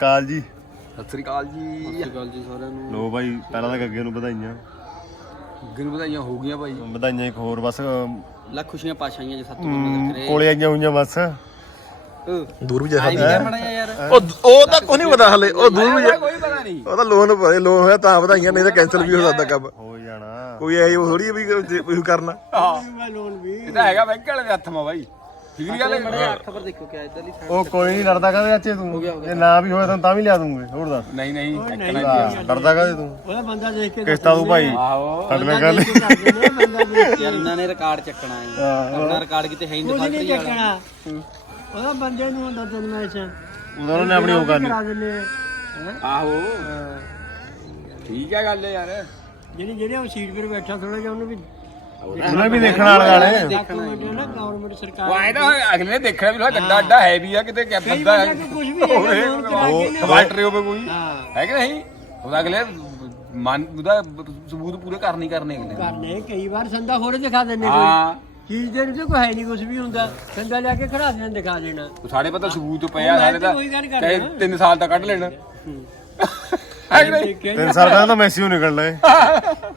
ਕਾਲ ਜੀ। ਸਤਿ ਸ੍ਰੀ ਅਕਾਲ ਜੀ। ਗੱਲ ਜੀ ਸਾਰਿਆਂ ਨੂੰ। ਲੋ ਬਾਈ ਪਹਿਲਾਂ ਤਾਂ ਗੱਗੇ ਨੂੰ ਵਧਾਈਆਂ। ਗਿਨ ਵਧਾਈਆਂ ਹੋ ਗਈਆਂ ਭਾਈ ਵਧਾਈਆਂ ਇੱਕ ਹੋਰ ਬਸ ਲੱਖ ਖੁਸ਼ੀਆਂ ਪਾਸ਼ਾਈਆਂ ਜੇ ਸੱਤ ਬੰਦੇ ਕਰੇ। ਕੋਲੇ ਆਈਆਂ ਹੋਈਆਂ ਬਸ। ਦੂਰ ਵੀ ਜਾ ਵੀ ਸਕਦਾ ਉਹ ਉਹ ਤਾਂ ਕੋਈ ਨਹੀਂ ਪਤਾ ਹਲੇ। ਉਹ ਦੂਰ ਵੀ ਜਾ- ਕੋਈ ਪਤਾ ਨਹੀਂ। ਉਹ ਤਾਂ ਲੋਨ ਭਰੇ ਲੋਨ ਹੋਇਆ ਤਾਂ ਵਧਾਈਆਂ ਨਹੀਂ ਤਾਂ ਕੈਨਸਲ ਵੀ ਹੋ ਸਕਦਾ ਕੰਮ। ਹੋ ਜਾਣਾ। ਕੋਈ ਐ ਥੋੜੀ ਵੀ ਕੋਈ ਕਰਨਾ। ਇਹ ਤਾਂ ਹੈਗਾ ਬੈਂਕ ਵਾਲੇ ਦੇ ਹੱਥ ਮਾ ਭਾਈ ਠੀਕ ਗੱਲ ਮੜਾ ਖਬਰ ਦੇਖੋ ਕਿਆ ਇਧਰਲੀ ਉਹ ਕੋਈ ਨਹੀਂ ਡਰਦਾ ਕਾਹਦੇ ਚਾਚੇ ਤੂੰ? ਜੇ ਨਾ ਵੀ ਹੋਇਆ ਤਾਂ ਤਾਂ ਵੀ ਲਿਆ ਦੂੰਗੇ ਹੋਰ ਦੱਸ। ਨਹੀਂ ਨਹੀਂ ਹਾਂ, ਡਰਦਾ ਕਾਹਦੇ ਤੂੰ? ਉਹਦਾ ਬੰਦਾ ਦੇਖ ਕੇ ਕਿਸ਼ਤਾ ਤੂੰ ਭਾਈ। ਆਹੋ। ਸਾਡੇ ਨਾਲ ਗੱਲ ਯਾਰ ਇਹਨਾਂ ਨੇ ਰਿਕਾਰਡ ਚੱਕਣਾ ਹੈ। ਆਪਣਾ ਰਿਕਾਰਡ ਕਿਤੇ ਹੈ ਹੀ ਨਹੀਂ ਦਿਖਾਉਂਦੇ ਚੱਕਣਾ। ਉਹਦਾ ਬੰਦੇ ਨੂੰ ਹੁੰਦਾ ਤੈਨੂੰ ਮੈਂ ਅੱਛਾ ਉਹਨਾਂ ਨੇ ਆਪਣੀ ਉਹ ਕਰਨੀ। ਆਹੋ। ਠੀਕ ਹੈ ਗੱਲ ਯਾਰ। ਜਿਹੜੀ ਜਿਹੜੇ ਉਹ ਸੀਟ 'ਤੇ ਬੈਠਾ ਥੋੜਾ ਜਿਹਾ ਉਹਨੂੰ ਵੀ ਉਹਨਾਂ ਵੀ ਦੇਖਣ ਵਾਲੇ ਗਾਣੇ ਹੈ ਨਾ ਗਵਰਨਮੈਂਟ ਸਰਕਾਰ ਉਹ ਆਏ ਤਾਂ ਅਗਲੇ ਨੇ ਦੇਖਣਾ ਵੀ ਗੱਡਾ ਅੱਡਾ ਹੈ ਵੀ ਆ ਕਿਤੇ ਕਿਆ ਬੰਦਾ ਹੈ ਕੁਝ ਵੀ ਕੇ ਕਮਾਟਰ ਹੋਵੇ ਕੋਈ। ਹਾਂ। ਕਿ ਨਹੀਂ? ਉਹਦਾ ਅਗਲੇ ਮਨ ਉਹਦਾ ਸਬੂਤ ਪੂਰੇ ਕਰਨੀ ਕਰਨੇ ਅਗਲੇ। ਕਰਨੇ ਕਈ ਵਾਰ ਸੰਦਾ ਹੋਰ ਦਿਖਾ ਦਿੰਦੇ ਕੋਈ। ਹਾਂ। ਚੀਜ਼ ਦੇ ਵਿੱਚ ਕੋਈ ਹੈ ਨਹੀਂ ਕੁਝ ਵੀ ਹੁੰਦਾ। ਸੰਦਾ ਲਿਆ ਕੇ ਖੜਾ ਦੇਣ ਦਿਖਾ ਦੇਣਾ। ਉਹ ਸਾਡੇ ਪਤਾ ਸਬੂਤ ਪਿਆ ਸਾਡੇ ਉਹੀ ਚਾਹੇ 3 ਸਾਲ ਤੱਕ ਕੱਢ ਲੈਣਾ। ਹੈ ਕਿ ਨਹੀਂ? ਤਿੰਨ ਸਾਲ ਮੈਸੀ ਨੂੰ ਨਿਕਲਣਾ ਹੈ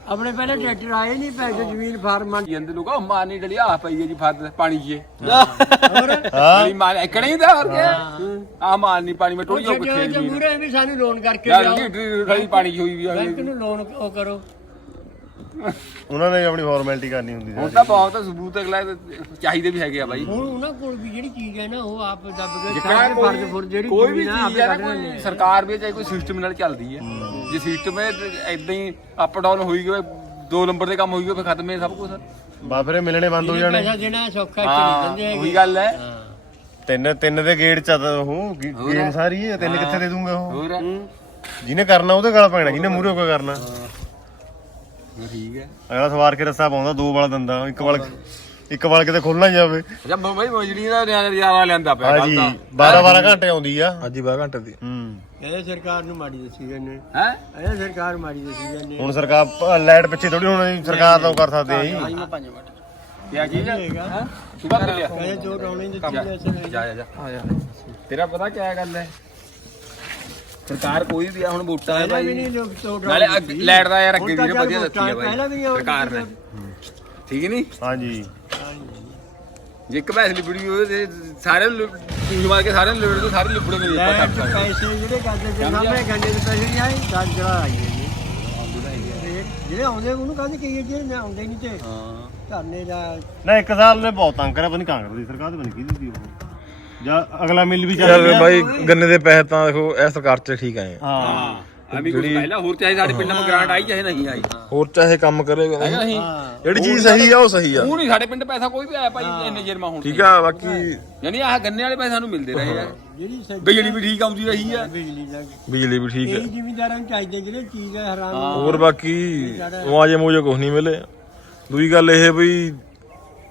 ਆਪਣੇ ਪਹਿਲੇ ਟਰੈਕਟਰ ਆਏ ਨਹੀਂ ਪੈਸੇ ਜ਼ਮੀਨ ਫਾਰਮਾਂ ਜਾਂਦੇ ਲੋਕ ਉਹ ਮਾਰਨੀ ਡਲੀ ਆ ਪਈ ਹੈ ਜੀ ਫੱਦ ਪਾਣੀ 'ਚ ਹੋਰ? ਡਲੀ ਮਾਰ ਇਕੜੇ ਹੀ ਦਾ ਹੋਰ ਕੀ ਆ ਮਾਰਨੀ ਪਾਣੀ ਮੈਂ ਟੋੜੀ ਜਾਉ ਛੱਡਿਆ ਕਿੱਥੇ ਜੀ ਜਮੂਰੇ ਵੀ ਸਾਨੂੰ ਲੋਨ ਕਰਕੇ ਲਿਆਓ ਲੀਟਰ ਪਾਣੀ 'ਚ ਹੋਈ ਵੀ ਆ। ਬੈਂਕ ਨੂੰ ਲੋਨ ਉਹ ਕਰੋ। ਉਹਨਾਂ ਨੇ ਆਪਣੀ ਫਾਰਮੈਲਿਟੀ ਕਰਨੀ ਹੁੰਦੀ ਹੁਣ ਤਾਂ ਬਹੁਤ ਸਬੂਤ ਅਗਲਾ ਚਾਹੀਦੇ ਵੀ ਹੈਗੇ ਆ ਬਾਈ। ਹੁਣ ਉਹਨਾਂ ਕੋਲ ਵੀ ਜਿਹੜੀ ਚੀਜ਼ ਹੈ ਨਾ ਉਹ ਆਪ ਦੱਬ ਕੇ ਸਾਰੇ ਫਰਜ਼ ਫੁਰ ਜਿਹੜੀ ਕੋਈ ਵੀ ਚੀਜ਼ ਹੈ ਨਾ ਕੋਈ। ਸਰਕਾਰ ਵੀ ਚਾਹੇ ਕੋਈ ਸਿਸਟਮ ਨਾਲ ਚੱਲਦੀ ਹੈ। ਜੇ ਸਿਸਟਮ ਇਦਾਂ ਹੀ ਅਪ ਡਾਊਨ ਹੋਈ ਗਏ ਦੋ ਨੰਬਰ ਦੇ ਕੰਮ ਹੋਈ ਗਏ ਫਿਰ ਖਤਮ ਹੈ ਸਭ ਕੁਝ ਬਾ ਫਿਰ ਮਿਲਣੇ ਬੰਦ ਹੋ ਜਾਣੇ। ਪੈਸਾ ਦੇਣਾ ਸੌਖਾ ਹਾਂ ਚਲੀ ਜਾਂਦੇ ਹੈਗੇ ਉਹੀ ਗੱਲ ਹੈ। ਹਾਂ। ਤਿੰਨ ਤਿੰਨ ਦੇ ਗੇਟ ਚ ਤਾਂ ਉਹ ਗੇਮ ਸਾਰੀ ਹੈ ਤਿੰਨ ਕਿੱਥੇ ਦੇ ਦੂੰਗਾ ਉਹ? ਜਿਹਨੇ ਕਰਨਾ ਉਹਦੇ ਗਲ ਪੈਣਾ ਜਿਹਨੇ ਮੂਹਰੇ ਹੋ ਕੇ ਕਰਨਾ। ਠੀਕ ਹੈ। ਅਗਲਾ ਸਵਾਰ ਕੇ ਰੱਸਾ ਪਾਉਂਦਾ ਦੋ ਵਾਲਾ ਦੰਦਾ ਇੱਕ ਵਾਲ ਇੱਕ ਵਾਲ ਕਿਤੇ ਖੁੱਲਣਾ ਹੀ ਜਾਵੇ। ਅੱਛਾ ਬੰਬਈ ਮਜੜੀ ਦਾ ਨਜ਼ਾਰਾ ਲੈਂਦਾ ਪਿਆ ਹਾਂਜੀ 12 12 ਘੰਟੇ ਆਉਂਦੀ ਆ। ਅੱਜ ਹੀ 12 ਘੰਟੇ ਦੀ। ਹੂੰ। ਇਹ ਸਰਕਾਰ ਨੂੰ ਮਾੜੀ ਦੱਸੀ ਜਾਂਦੇ। ਹੈ? ਇਹ ਸਰਕਾਰ ਮਾੜੀ ਦੱਸੀ ਜਾਂਦੇ। ਹੁਣ ਸਰਕਾਰ ਲਾਈਟ ਪਿੱਛੇ ਥੋੜੀ ਹੁਣ ਸਰਕਾਰ ਤਾਂ ਉਹ ਕਰ ਸਕਦੇ ਆ ਜੀ। ਮੈਂ ਪੰਜ ਮਿੰਟ। ਕੀ ਚੀਜ਼ ਹੈ? ਤੂੰ ਕਰ ਲਿਆ। ਜੋ ਰੌਣੇ ਦੀ ਚੀਜ਼ ਐਸੇ ਜਾ ਜਾ ਜਾ। ਤੇਰਾ ਪਤਾ ਕੀ ਗੱਲ ਹੈ? ਸਰਕਾਰ ਕੋਈ ਵੀ ਆ ਹੁਣ ਵੋਟਾਂ ਪਹਿਲਾਂ ਵੀ ਭਾਈ। ਨਹੀਂ ਲੋਕ ਤੋੜ ਨਾਲੇ ਅੱਗੇ- ਲਾਈਟ ਦਾ ਯਾਰ ਅੱਗੇ ਹੁਣ ਤਾਂ ਵੀ ਚੱਲ ਵਧੀਆ ਦਿੱਤੀ ਪਹਿਲਾਂ ਵੀ ਭਾਈ ਉਹ ਸਰਕਾਰ ਨੇ। ਠੀਕ ਨਹੀਂ? ਹਾਂਜੀ। ਜੇ ਇੱਕ ਭੈਸ ਲਿਬੜੀ ਹੋਵੇ ਤੇ ਸਾਰੇ ਟੀਮ ਮਾਰ ਕੇ ਸਾਰੇ ਲਿਬੜ ਕੇ ਸਾਰੇ ਲਿਬੜੇ ਲੈਟ ਪੈਸੇ ਜਿਹੜੇ ਕਰਦੇ ਤੇ ਸਾਹਮਣੇ ਗੰਡੇ ਦੇ ਪੈਸੇ ਨਹੀਂ ਆਏ ਜੜਾ ਆਈ ਹੈ ਜੀ। ਜਿਹੜੇ ਆਉਂਦੇ ਉਹਨੂੰ ਕਹਿੰਦੇ ਕਹੀਏ ਜਿਹੜੇ ਮੈਂ ਆਉਂਦੇ ਨਹੀਂ ਤੇ ਹਾਂ। ਧਰਨੇ ਦਾ ਨਾ ਇੱਕ ਸਾਲ ਨੇ ਬਹੁਤ ਤੰਗ ਕਰਿਆ ਪਤਾ ਨਹੀਂ ਕਾਂਗਰਸ ਦੀ ਸਰਕਾਰ ਤੇ ਬਣੀ ਕੀ ਦਿੱਤੀ ਉਹ। ਜਾਂ ਅਗਲਾ ਮਿਲ ਵੀ ਚੱਲ ਯਾਰ ਗਿਆ ਬਾਈ ਗੰਨੇ ਦੇ ਪੈਸੇ ਤਾਂ ਦੇਖੋ ਇਹ ਸਰਕਾਰ 'ਚ ਠੀਕ ਆਏ ਆ। ਹਾਂ। ਹਾਂ ਅਭੀ ਕੁਝ ਪਹਿਲਾਂ ਹੋਰ ਚਾਹੇ ਸਾਡੇ ਪਿੰਡਾਂ ਵਿੱਚ ਗ੍ਰਾਂਟ ਆਈ ਚਾਹੇ ਨਹੀਂ ਆਈ। ਹੋਰ ਚਾਹੇ ਕੰਮ ਕਰੇਗਾ ਹੈਗਾ ਨਹੀਂ। ਨਹੀਂ। ਜਿਹੜੀ ਚੀਜ਼ ਸਹੀ ਆ ਉਹ ਸਹੀ ਆ। ਉਹ ਨਹੀਂ ਸਾਡੇ ਪਿੰਡ ਪੈਸਾ ਕੋਈ ਵੀ ਆਇਆ ਭਾਈ ਇੰਨੇ ਜੇਰ ਮਾ ਹੁਣ ਠੀਕ ਆ ਬਾਕੀ ਯਾਨੀ ਆਹ ਗੰਨੇ ਵਾਲੇ ਪੈਸੇ ਸਾਨੂੰ ਮਿਲਦੇ ਰਹੇ ਆ। ਜਿਹੜੀ ਸਹੀ ਬਿਜਲੀ ਵੀ ਠੀਕ ਆਉਂਦੀ ਰਹੀ ਆ। ਬਿਜਲੀ ਦਾ ਬਿਜਲੀ ਵੀ ਠੀਕ ਇਹ ਹੈ ਜ਼ਿਮੀਦਾਰਾਂ ਨੂੰ ਚਾਹੀਦੇ ਜਿਹੜੇ ਚੀਜ਼ ਹੈ ਹਰਾਮ ਹੋਰ ਬਾਕੀ ਮੁਆਜੇ ਮੂਜੇ ਕੁਝ ਨਹੀਂ ਮਿਲੇ। ਦੂਜੀ ਗੱਲ ਇਹ ਵੀ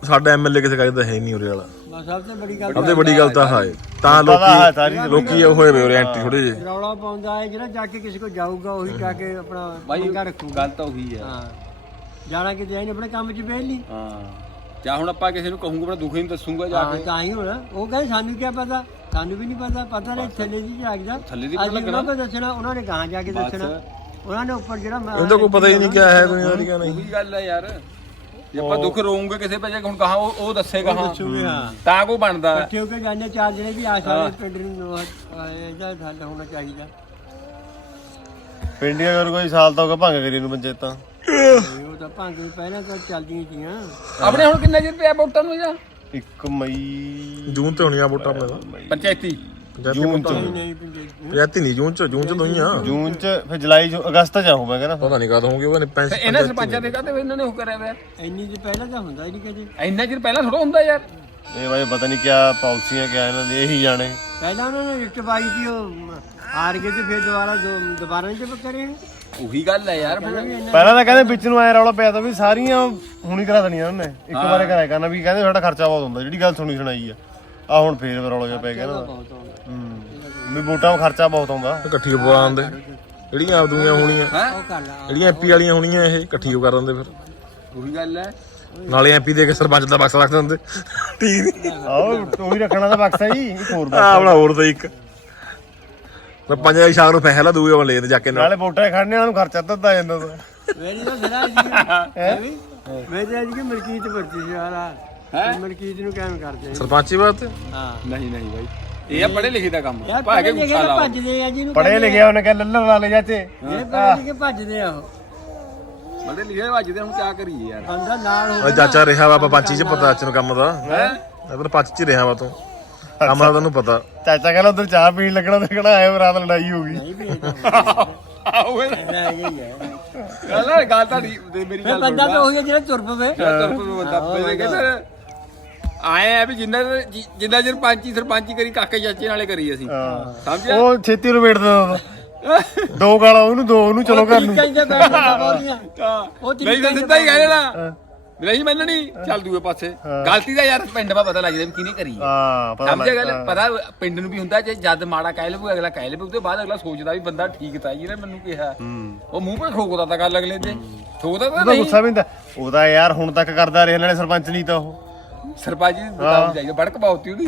ਸਾਡਾ ਐਮਐਲਏ ਕਿਸੇ ਕਾਇਦਾ ਹੈ ਨਹੀਂ ਉਰੇ ਵਾਲਾ। ਸਭ ਤੋਂ ਬੜੀ ਗੱਲ ਸਭ ਤੋਂ ਵੱਡੀ ਗੱਲ ਤਾਂ ਹਾਏ ਤਾਂ ਪਤਾ ਲੋਕੀ ਲੋਕੀ ਹੋਏ ਵੇ ਉਰੇ ਐਂਟੀ ਥੋੜੇ ਜਿਹੇ। ਰੌਲਾ ਪਾਉਂਦਾ ਹੈ ਜਿਹੜਾ ਜਾ ਕੇ ਕਿਸੇ ਕੋ ਜਾਊਗਾ ਉਹੀ ਜਾ ਕੇ ਆਪਣਾ ਪੰਗਾ ਰੱਖੂਗਾ। ਗੱਲ ਤਾਂ ਉਹੀ ਆ ਹਾਂ। ਜਾਣਾ ਕਿਤੇ ਆਈ ਆਪਣੇ ਕੰਮ 'ਚ ਵੇਲ ਨਹੀਂ ਹਾਂ। ਜਾਂ ਹੁਣ ਆਪਾਂ ਕਿਸੇ ਨੂੰ ਕਹੂੰਗਾ ਆਪਣਾ ਦੁੱਖ ਹੀ ਨਹੀਂ ਦੱਸੂਗਾ ਜਾ ਹਾਂ ਕੇ। ਤਾਂ ਹੀ ਹੋਣਾ ਉਹ ਕਹਿੰਦੇ ਸਾਨੂੰ ਕੀ ਪਤਾ? ਸਾਨੂੰ ਵੀ ਨਹੀਂ ਪਤਾ ਪਤਾ ਨਹੀਂ ਥੱਲੇ ਦੀ ਜਾਗ ਜਾ ਥੱਲੇ ਦੀ ਉਹਨਾਂ ਕੋ ਦੱਸਣਾ ਉਹਨਾਂ ਨੇ ਗਾਂ ਜਾ ਕੇ ਦੱਸਣਾ? ਉਹਨਾਂ ਨੇ ਉੱਪਰ ਜਿਹੜਾ ਮੈਂ- ਇਹਦਾ ਕੋਈ ਪਤਾ ਹੀ ਨਹੀਂ ਕਿਆ ਹੈ ਕਿਆ ਨਹੀਂ। ਉਹੀ ਗੱਲ ਆ ਯਾਰ। ਜੇ ਆਪਾਂ ਦੁੱਖ ਰੋਉਂਗੇ ਕਿਸੇ ਪਜੇ ਹੁਣ ਕਹਾ ਉਹ ਉਹ ਦੱਸੇਗਾ ਹਾਂ। ਦੱਸੂਗੇ ਹਾਂ। ਤਾਂ ਕੋ ਬਣਦਾ। ਇਕੱਠੇ ਹੋ ਕੇ ਜਾਂਦੇ ਚਾਰ ਜਿਹੜੇ ਵੀ ਆਸ ਵਾਲੇ ਪਿੰਡ ਨੂੰ ਇਹਦਾ ਹੱਲ ਹੋਣਾ ਚਾਹੀਦਾ। ਪਿੰਡੀਆਂ ਕਰ ਕੋਈ ਸਾਲ ਤਾਂ ਹੋ ਗਿਆ ਭੰਗ ਕਰੀ ਨੂੰ ਪੰਚਾਇਤਾਂ। ਉਹ ਤਾਂ ਭੰਗ ਵੀ ਪਹਿਲਾਂ ਤਾਂ ਚੱਲਦੀਆਂ ਸੀਆਂ। ਆਪਣੇ ਹੁਣ ਕਿੰਨਾ ਚਿਰ ਪਿਆ ਵੋਟਾਂ ਨੂੰ ਜਾਂ? 1 ਮਈ ਜੂਨ ਤੇ ਹੋਣੀ ਆ ਵੋਟਾਂ ਆਪਣੇ ਦਾ ਪੰਚਾਇਤੀ। ਜੂਨ ਚ। ਪੰਜਾਤੀ ਨਹੀਂ ਜੂਨ ਚ ਜੂਨ ਚ ਦੋਈਆਂ ਜੂਨ ਚ ਫਿਰ ਜੁਲਾਈ ਚ ਅਗਸਤ ਚ ਮੈਂ ਕਹਿੰਦਾ ਪਤਾ ਨਹੀਂ ਕਦ ਹੋਣਗੇ ਉਹ ਤੇ ਪੈਂਸ ਇਹਨਾਂ ਸਰਪੰਚਾਂ ਦੇ ਕਾਹਤੇ ਇਹਨਾਂ ਨੇ ਉਹ ਕਰਿਆ ਹੋਇਆ? ਇੰਨੀ ਤੇ ਪਹਿਲਾਂ ਤਾਂ ਹੁੰਦਾ ਹੀ ਨਹੀਂ ਕਦੇ। ਇੰਨਾ ਚਿਰ ਪਹਿਲਾਂ ਥੋੜਾ ਹੁੰਦਾ ਯਾਰ। ਇਹ ਬਾਈ ਪਤਾ ਨਹੀਂ ਕਿਆ ਪਾਲਿਸੀਆਂ ਕਿਆ ਇਹਨਾਂ ਦੀ ਇਹੀ ਜਾਣੇ। ਪਹਿਲਾਂ ਉਹਨਾਂ ਨੇ ਰਿਕਟ ਪਾਈ ਸੀ ਉਹ ਹਾਰ ਗਏ ਤੇ ਫਿਰ ਦੁਬਾਰਾ ਦੁਬਾਰਾ ਨਹੀਂ ਤੇ ਕਰੇ ਉਹੀ ਗੱਲ ਹੈ ਯਾਰ ਫਿਰ। ਪਹਿਲਾਂ ਤਾਂ ਕਹਿੰਦੇ ਵਿੱਚ ਨੂੰ ਐ ਰੌਲਾ ਪਿਆ ਤਾਂ ਵੀ ਸਾਰੀਆਂ ਹੁਣੀ ਕਰਾ ਦੇਣੀਆਂ ਉਹਨੇ। ਇੱਕ ਵਾਰੇ ਕਰਾਇਆ ਕਰਨਾ ਵੀ ਕਹਿੰਦੇ ਸਾਡਾ ਖਰਚਾ ਬਹੁਤ ਹੁੰਦਾ ਜਿਹੜੀ ਗੱਲ ਸੁਣੀ ਸੁਣਾਈ ਆ। ਆ ਹੁਣ ਫੇਰ ਰੌਲਾ ਜਿਹਾ ਪੈ ਗਿਆ ਨਾ। ਹੂੰ। ਵੀ ਵੋਟਾਂ 'ਚ ਖਰਚਾ ਬਹੁਤ ਆਉਂਦਾ। ਇਕੱਠੀ ਪਵਾ ਦਿੰਦੇ। ਜਿਹੜੀਆਂ ਆਪ ਦੁਨੀਆਂ ਹੋਣੀਆਂ। ਉਹ ਕਰ ਲਾ। ਜਿਹੜੀਆਂ ਐਮਪੀ ਵਾਲੀਆਂ ਹੋਣੀਆਂ ਇਹ ਇਕੱਠੀ ਕਰ ਦਿੰਦੇ ਫਿਰ। ਉਹੀ ਗੱਲ ਹੈ। ਨਾਲੇ ਐਮਪੀ ਦੇ ਕੇ ਸਰਪੰਚ ਦਾ ਬਕਸਾ ਰੱਖ ਦਿੰਦੇ। ਠੀਕ ਨਹੀਂ ਆਹੋ ਉਹੀ ਰੱਖਣਾ ਤਾਂ ਬਕਸਾ ਹੀ ਇੱਕ ਹੋਰ ਆ ਆਪਣਾ ਹੋਰ ਤਾਂ ਇੱਕ। ਮੈਂ ਪੰਜ ਵਜੇ ਸ਼ਾਮ ਨੂੰ ਫੈਸਲਾ ਦੂਏ ਵਾਲੇ ਜਾਂਦੇ ਜਾ ਕੇ ਨਾਲ। ਨਾਲੇ ਵੋਟਾਂ ਖੜਨੇ ਵਾਲਾ ਨੂੰ ਖਰਚਾ ਦਿੱਤਾ ਜਾਂਦਾ ਤਾਂ। ਮੇਰੀ ਤਾਂ ਸਿਰਾ ਜੀ। ਹੈ? ਮੈਂ ਤੇ ਅੱਜ ਕਿ ਮਲਕੀਤ ਵਰਤੀ ਸੀ ਵਾਲਾ। ਹੈਂ? ਮਲਕੀਤ ਨੂੰ ਕਿਵੇਂ ਕਰਦੇ ਸਰਪੰਚੀ ਬਾਤ ਹਾਂ। ਨਹੀਂ ਨਹੀਂ ਬਾਈ। ਇਹ ਆ ਪੜ੍ਹੇ ਲਿਖੇ ਦਾ ਕੰਮ। ਯਾਰ ਭਾਗੇ ਪੜ੍ਹੇ ਲਿਖੇ ਗੁੱਸਾ ਤਾਂ ਲਾਓ। ਭੱਜਦੇ ਆ ਜਿਹਨੂੰ ਪੜੇ ਲਿਖਿਆ ਉਹਨੇ ਕਹਿ ਲੱਲਰ ਲਾ ਲੈ ਚਾਚੇ ਇਹ ਪੜ੍ਹੇ ਲਿਖੇ ਭੱਜਦੇ ਆ ਉਹ। ਪੜ੍ਹੇ ਲਿਖੇ ਵੱਜਦੇ ਹੁਣ ਕੀ ਕਰੀਏ ਯਾਰ। ਬੰਦਾ ਨਾਲ ਓਏ ਹੋਵੇ ਚਾਚਾ ਰਿਹਾ ਵਾ ਪੰਚੀ ਚ ਪਤਾ ਤੈਨੂੰ ਕੰਮ ਦਾ। ਹੈ? ਮੈਂ ਪੰਚ ਚ ਰਿਹਾ ਵਾ ਤੂੰ। ਕੰਮ ਦਾ ਤੈਨੂੰ ਪਤਾ। ਚਾਚਾ ਕਹਿੰਦਾ ਉਧਰ ਚਾਹ ਪੀਣ ਲੱਗਣਾ ਤੇ ਕਿਹੜਾ ਆਇਆ ਰਾਤ ਲੜਾਈ ਹੋ ਗਈ। ਨਹੀਂ ਭੇਜਦਾ ਆਓ ਇਹ ਰਹਿ ਗਈ ਹੈ। ਗੱਲ ਤਾਂ ਮੇਰੀ ਫਿਰ ਗੱਲ ਬੰਦਾ ਤਾਂ ਉਹੀ ਜਿਹੜਾ ਤੁਰ ਪਵੇ। ਤੁਰ ਪਵੇ ਬੰਦਾ ਮੇਰੇ ਕਹਿੰਦੇ ਆਏ ਆ ਵੀ ਜਿੰਨਾ ਜਿ- ਜਿੰਨਾ ਚਿਰ ਪੰਚੀ ਸਰਪੰਚੀ ਕਰੀ ਕਾਕੇ ਚਾਚੇ ਨਾਲੇ ਕਰੀ ਅਸੀਂ। ਹਾਂ। ਸਮਝਿਆ? ਉਹ ਛੇਤੀ ਨੂੰ ਵੇਟ ਦਿੰਦਾ ਤਾ। ਦੋ ਗਾਲਾਂ ਉਹਨੂੰ ਦੋ ਉਹਨੂੰ ਚਲੋ ਘਰ ਨੂੰ। ਕਹਿੰਦੇ ਬੈਠਾ ਬੋਲੀਆਂ ਹਾਂ। ਉਹ ਤੇਰੀ ਨਹੀਂ ਤਾਂ ਸਿੱਧਾ ਹੀ ਕਹਿੰਦੇ ਨਾ ਨਹੀਂ ਮੰਨਣੀ ਚੱਲ ਦੂਏ ਪਾਸੇ। ਗਲਤੀ ਦਾ ਯਾਰ ਪਿੰਡ ਦਾ ਪਤਾ ਲੱਗ ਜਾਂਦਾ ਵੀ ਕਿਹਨੇ ਕਰੀ ਹੈ ਹਾਂ ਪਤਾ ਸਮਝਿਆ ਗੱਲ? ਪਤਾ ਪਿੰਡ ਨੂੰ ਵੀ ਹੁੰਦਾ ਜੇ ਜਦ ਮਾੜਾ ਕਹਿ ਲਵੇ ਅਗਲਾ ਕਹਿ ਲਵੇ ਉਹਦੇ ਬਾਅਦ ਅਗਲਾ ਸੋਚਦਾ ਵੀ ਬੰਦਾ ਠੀਕ ਤਾਂ ਜਿਹਨੇ ਮੈਨੂੰ ਕਿਹਾ। ਹੂੰ। ਉਹ ਮੂੰਹ 'ਤੇ ਠੋਕਦਾ ਤਾਂ ਗੱਲ ਅਗਲੇ ਤੇ। ਠੋਕਦਾ ਤਾਂ ਉਹਦਾ ਨਹੀਂ। ਗੁੱਸਾ ਵੀ ਹੁੰਦਾ। ਉਹਦਾ ਯਾਰ ਹੁਣ ਤੱਕ ਕਰਦਾ ਰਿਹਾ ਨਾਲੇ ਸਰਪੰਚ ਨਹੀਂ ਤਾਂ ਉਹ। ਸਰਪੰਚ ਜੀ ਬਤਾ ਜਾਈਏ ਬੜਕ ਪਾਉਤੀ ਉਹਦੀ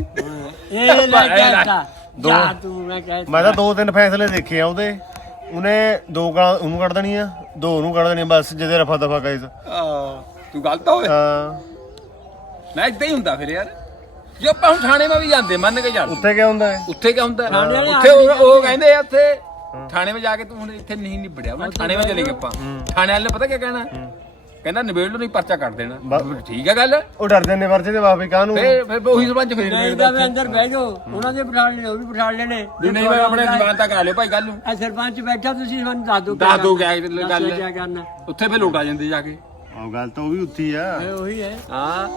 ਇਹ ਲੈ ਕਹਿੰਦਾ ਜਾ ਤੂੰ ਮੈਂ ਕਹਿ ਮੈਂ ਤਾਂ ਦੋ ਤਿੰਨ ਫੈਸਲੇ ਦੇਖੇ ਆ ਉਹਦੇ। ਉਹਨੇ ਦੋ ਗਾਲਾਂ ਉਹਨੂੰ ਕੱਢ ਦੇਣੀਆਂ ਦੋ ਉਹਨੂੰ ਕੱਢ ਦੇਣੀਆਂ ਬਸ ਜਿਹਦੇ ਰਫਾ ਦਫਾ ਗਾਇਸ ਆ ਤੂੰ ਗਲਤ ਹੋਵੇ ਹਾਂ। ਨਾ ਇਦਾਂ ਹੀ ਹੁੰਦਾ ਫਿਰ ਯਾਰ। ਜੇ ਆਪਾਂ ਹੁਣ ਥਾਣੇ ਮਾ ਵੀ ਜਾਂਦੇ ਮੰਨ ਕੇ ਜਾਣ ਉੱਥੇ ਕੀ ਹੁੰਦਾ ਹੈ ਉੱਥੇ ਕੀ ਹੁੰਦਾ? ਵਾਲੇ ਉੱਥੇ ਉਹ ਕਹਿੰਦੇ ਆ ਉੱਥੇ ਥਾਣੇ ਵਿੱਚ ਜਾ ਕੇ ਤੂੰ ਹੁਣ ਇੱਥੇ ਨਹੀਂ ਨਿਬੜਿਆ। ਥਾਣੇ ਵਿੱਚ ਚਲੇ ਗਏ ਆਪਾਂ। ਥਾਣੇ ਵਾਲੇ ਨੇ ਪਤਾ ਕੀ ਕਹਿਣਾ? ਕਹਿੰਦਾ ਨਿਬੇੜ ਲਓ ਨਹੀਂ ਪਰਚਾ ਕੱਟ ਦੇਣਾ। ਠੀਕ ਹੈ ਗੱਲ। ਉਹ ਡਰ ਜਾਂਦੇ ਵਰਜੇ ਦੇ ਵਾਪੇ ਕਾਹਨੂੰ। ਫੇਰ ਫਿਰ ਉਹੀ ਸਰਪੰਚ ਫੇਰ ਨਹੀਂ ਨਿਬੇੜਦਾ ਤਾਂ ਮੈਂ ਅੰਦਰ ਬਹਿ ਜਾਓ। ਉਹਨਾਂ ਦੇ ਬਿਠਾ ਲੈਣੇ ਉਹ ਵੀ ਬਿਠਾ ਲੈਣੇ। ਵੀ ਨਹੀਂ ਮੈਂ ਆਪਣੇ ਜ਼ਬਾਨ ਤਾਂ ਕਰਾ ਲਿਓ ਭਾਈ ਗੱਲ ਨੂੰ। ਆ ਸਰਪੰਚ ਬੈਠਾ ਤੁਸੀਂ ਸਾਨੂੰ ਦੱਸ ਦਿਓ ਦੱਸ ਦਿਓ ਕਿਆ ਗੱਲ ਕੀ ਹੈ। ਕਰਨਾ। ਉੱਥੇ ਫੇਰ ਲੋਟ ਆ ਜਾਂਦੇ ਜਾ ਕੇ। ਉਹ ਗੱਲ ਤਾਂ ਉਹ ਵੀ ਉੱਥੀ ਆ। ਇਹ ਉਹੀ ਹੈ। ਹਾਂ।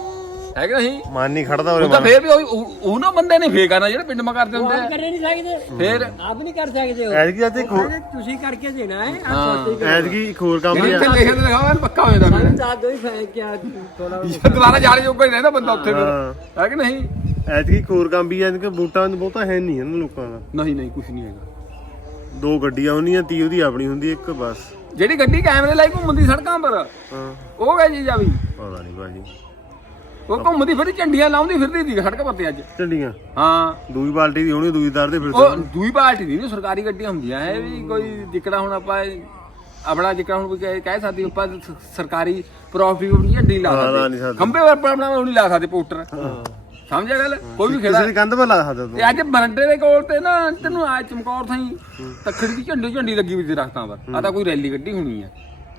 ਹੈ। ਕਿ ਨਹੀਂ ਮਨ ਨਹੀਂ ਖੜਦਾ ਉਹਦੇ ਉਹ ਤਾਂ ਫੇਰ ਵੀ ਉਹੀ- ਉਹ- ਉਹਨਾਂ ਬੰਦੇ ਨੇ ਫੇਰ ਕਰਨਾ ਜਿਹੜੇ ਪਿੰਡ ਮਾ ਕਰਦੇ ਹੁੰਦੇ ਆ। ਕਰੇ ਨਹੀਂ ਸਕਦੇ ਫੇਰ ਆਪ ਨਹੀਂ ਕਰ ਸਕਦੇ ਹੋ ਐਤਕੀ ਅੱਜ ਇੱਕ ਹੋਰ ਤੁਸੀਂ ਕਰਕੇ ਦੇਣਾ ਹੈ ਆਪ ਸੋਚੇ ਐਤਕੀ ਇੱਕ ਹੋਰ ਕੰਮ ਜਿਹੜੀ ਇੱਥੇ ਆ ਲਿਖਿਆ ਤੇ ਲਿਖਾ ਹੋਇਆ ਪੱਕਾ ਹੋ ਜਾਂਦਾ ਫਿਰ। ਦੱਸ ਦਿਓ ਹੀ ਫੈ ਕਿਆ ਥੋੜਾ ਦੁਬਾਰਾ ਜਾਣ ਜੋਗਾ ਹੀ ਰਹਿੰਦਾ ਬੰਦਾ ਉੱਥੇ ਫਿਰ। ਹਾਂ। ਕਿ ਨਹੀਂ? ਐਤਕੀ ਇੱਕ ਹੋਰ ਕੰਮ ਵੀ ਆ ਕਿ ਵੋਟਾਂ ਚ ਬਹੁਤਾ ਹੈ ਨਹੀਂ ਇਹਨਾਂ ਲੋਕਾਂ ਦਾ। ਨਹੀਂ ਨਹੀਂ ਕੁਝ ਨਹੀਂ ਹੈਗਾ। ਦੋ ਗੱਡੀਆਂ ਹੁੰਦੀਆਂ ਤੀ ਉਹਦੀ ਆਪਣੀ ਹੁੰਦੀ ਇੱਕ ਬਸ। ਜਿਹੜੀ ਗੱਡੀ ਕੈਮਰੇ ਲਾਈ ਘੁੰਮਦੀ ਸੜਕਾਂ ਪਰ ਹਾਂ। ਉਹ ਹੈ ਜੀ ਜਾਵੀ ਪਤਾ ਨਹੀਂ ਭਾਜੀ। ਉਹ ਘੁੰਮਦੀ ਫਿਰਦੀ ਝੰਡੀਆਂ ਲਾਉਂਦੀ ਫਿਰਦੀ ਸੀ ਸੜਕ ਪੱਤੇ ਅੱਜ। ਝੰਡੀਆਂ? ਹਾਂ। ਦੂਈ ਬਾਲਟੀ ਦੀ ਹੋਣੀ ਦੂਈ ਦਰ ਦੇ ਉਹ ਫਿਰਦੇ ਦੂਈ ਪਾਰਟੀ ਦੀ ਨਹੀਂ ਸਰਕਾਰੀ ਗੱਡੀਆਂ ਹੁੰਦੀਆਂ ਇਹ ਵੀ ਕੋਈ ਜਿਕੜਾ ਹੁਣ ਆਪਾਂ ਇਹ ਆਪਣਾ ਜਿਕੜਾ ਹੁਣ ਕੋਈ ਕਹਿ- ਕਹਿ ਸਕਦੇ ਆਪਾਂ ਸ- ਸਰਕਾਰੀ ਪ੍ਰਾਪਰਟੀ ਨੂੰ ਝੰਡੀ ਲਾ ਹਾਂ, ਲਾ ਸਕਦੇ। ਨਹੀਂ ਸਕਦੇ। ਖੰਬੇ ਪਰ ਆਪਣਾ ਉਹ ਨਹੀਂ ਲਾ ਸਕਦੇ ਪੋਸਟਰ ਸਮਝਿਆ ਗੱਲ? ਕੋਈ ਵੀ ਖੇੜਾ ਕਿਸੇ ਦੀ ਕੰਧ 'ਤੇ ਲਾ ਸਕਦਾ ਤੂੰ। ਤੇ ਅੱਜ ਬਰੰਡੇ ਦੇ ਕੋਲ ਤੇ ਨਾ ਤੈਨੂੰ ਆ ਚਮਕੌਰ ਥਾਈ ਤਖੜੀ ਦੀ ਝੰਡੀ ਝੰਡੀ ਲੱਗੀ ਵੀ ਸੀ ਦਰਖਤਾਂ ਪਰ। ਆ ਤਾਂ ਕੋਈ ਰੈਲੀ ਗੱਡੀ ਹੋਣੀ ਆ।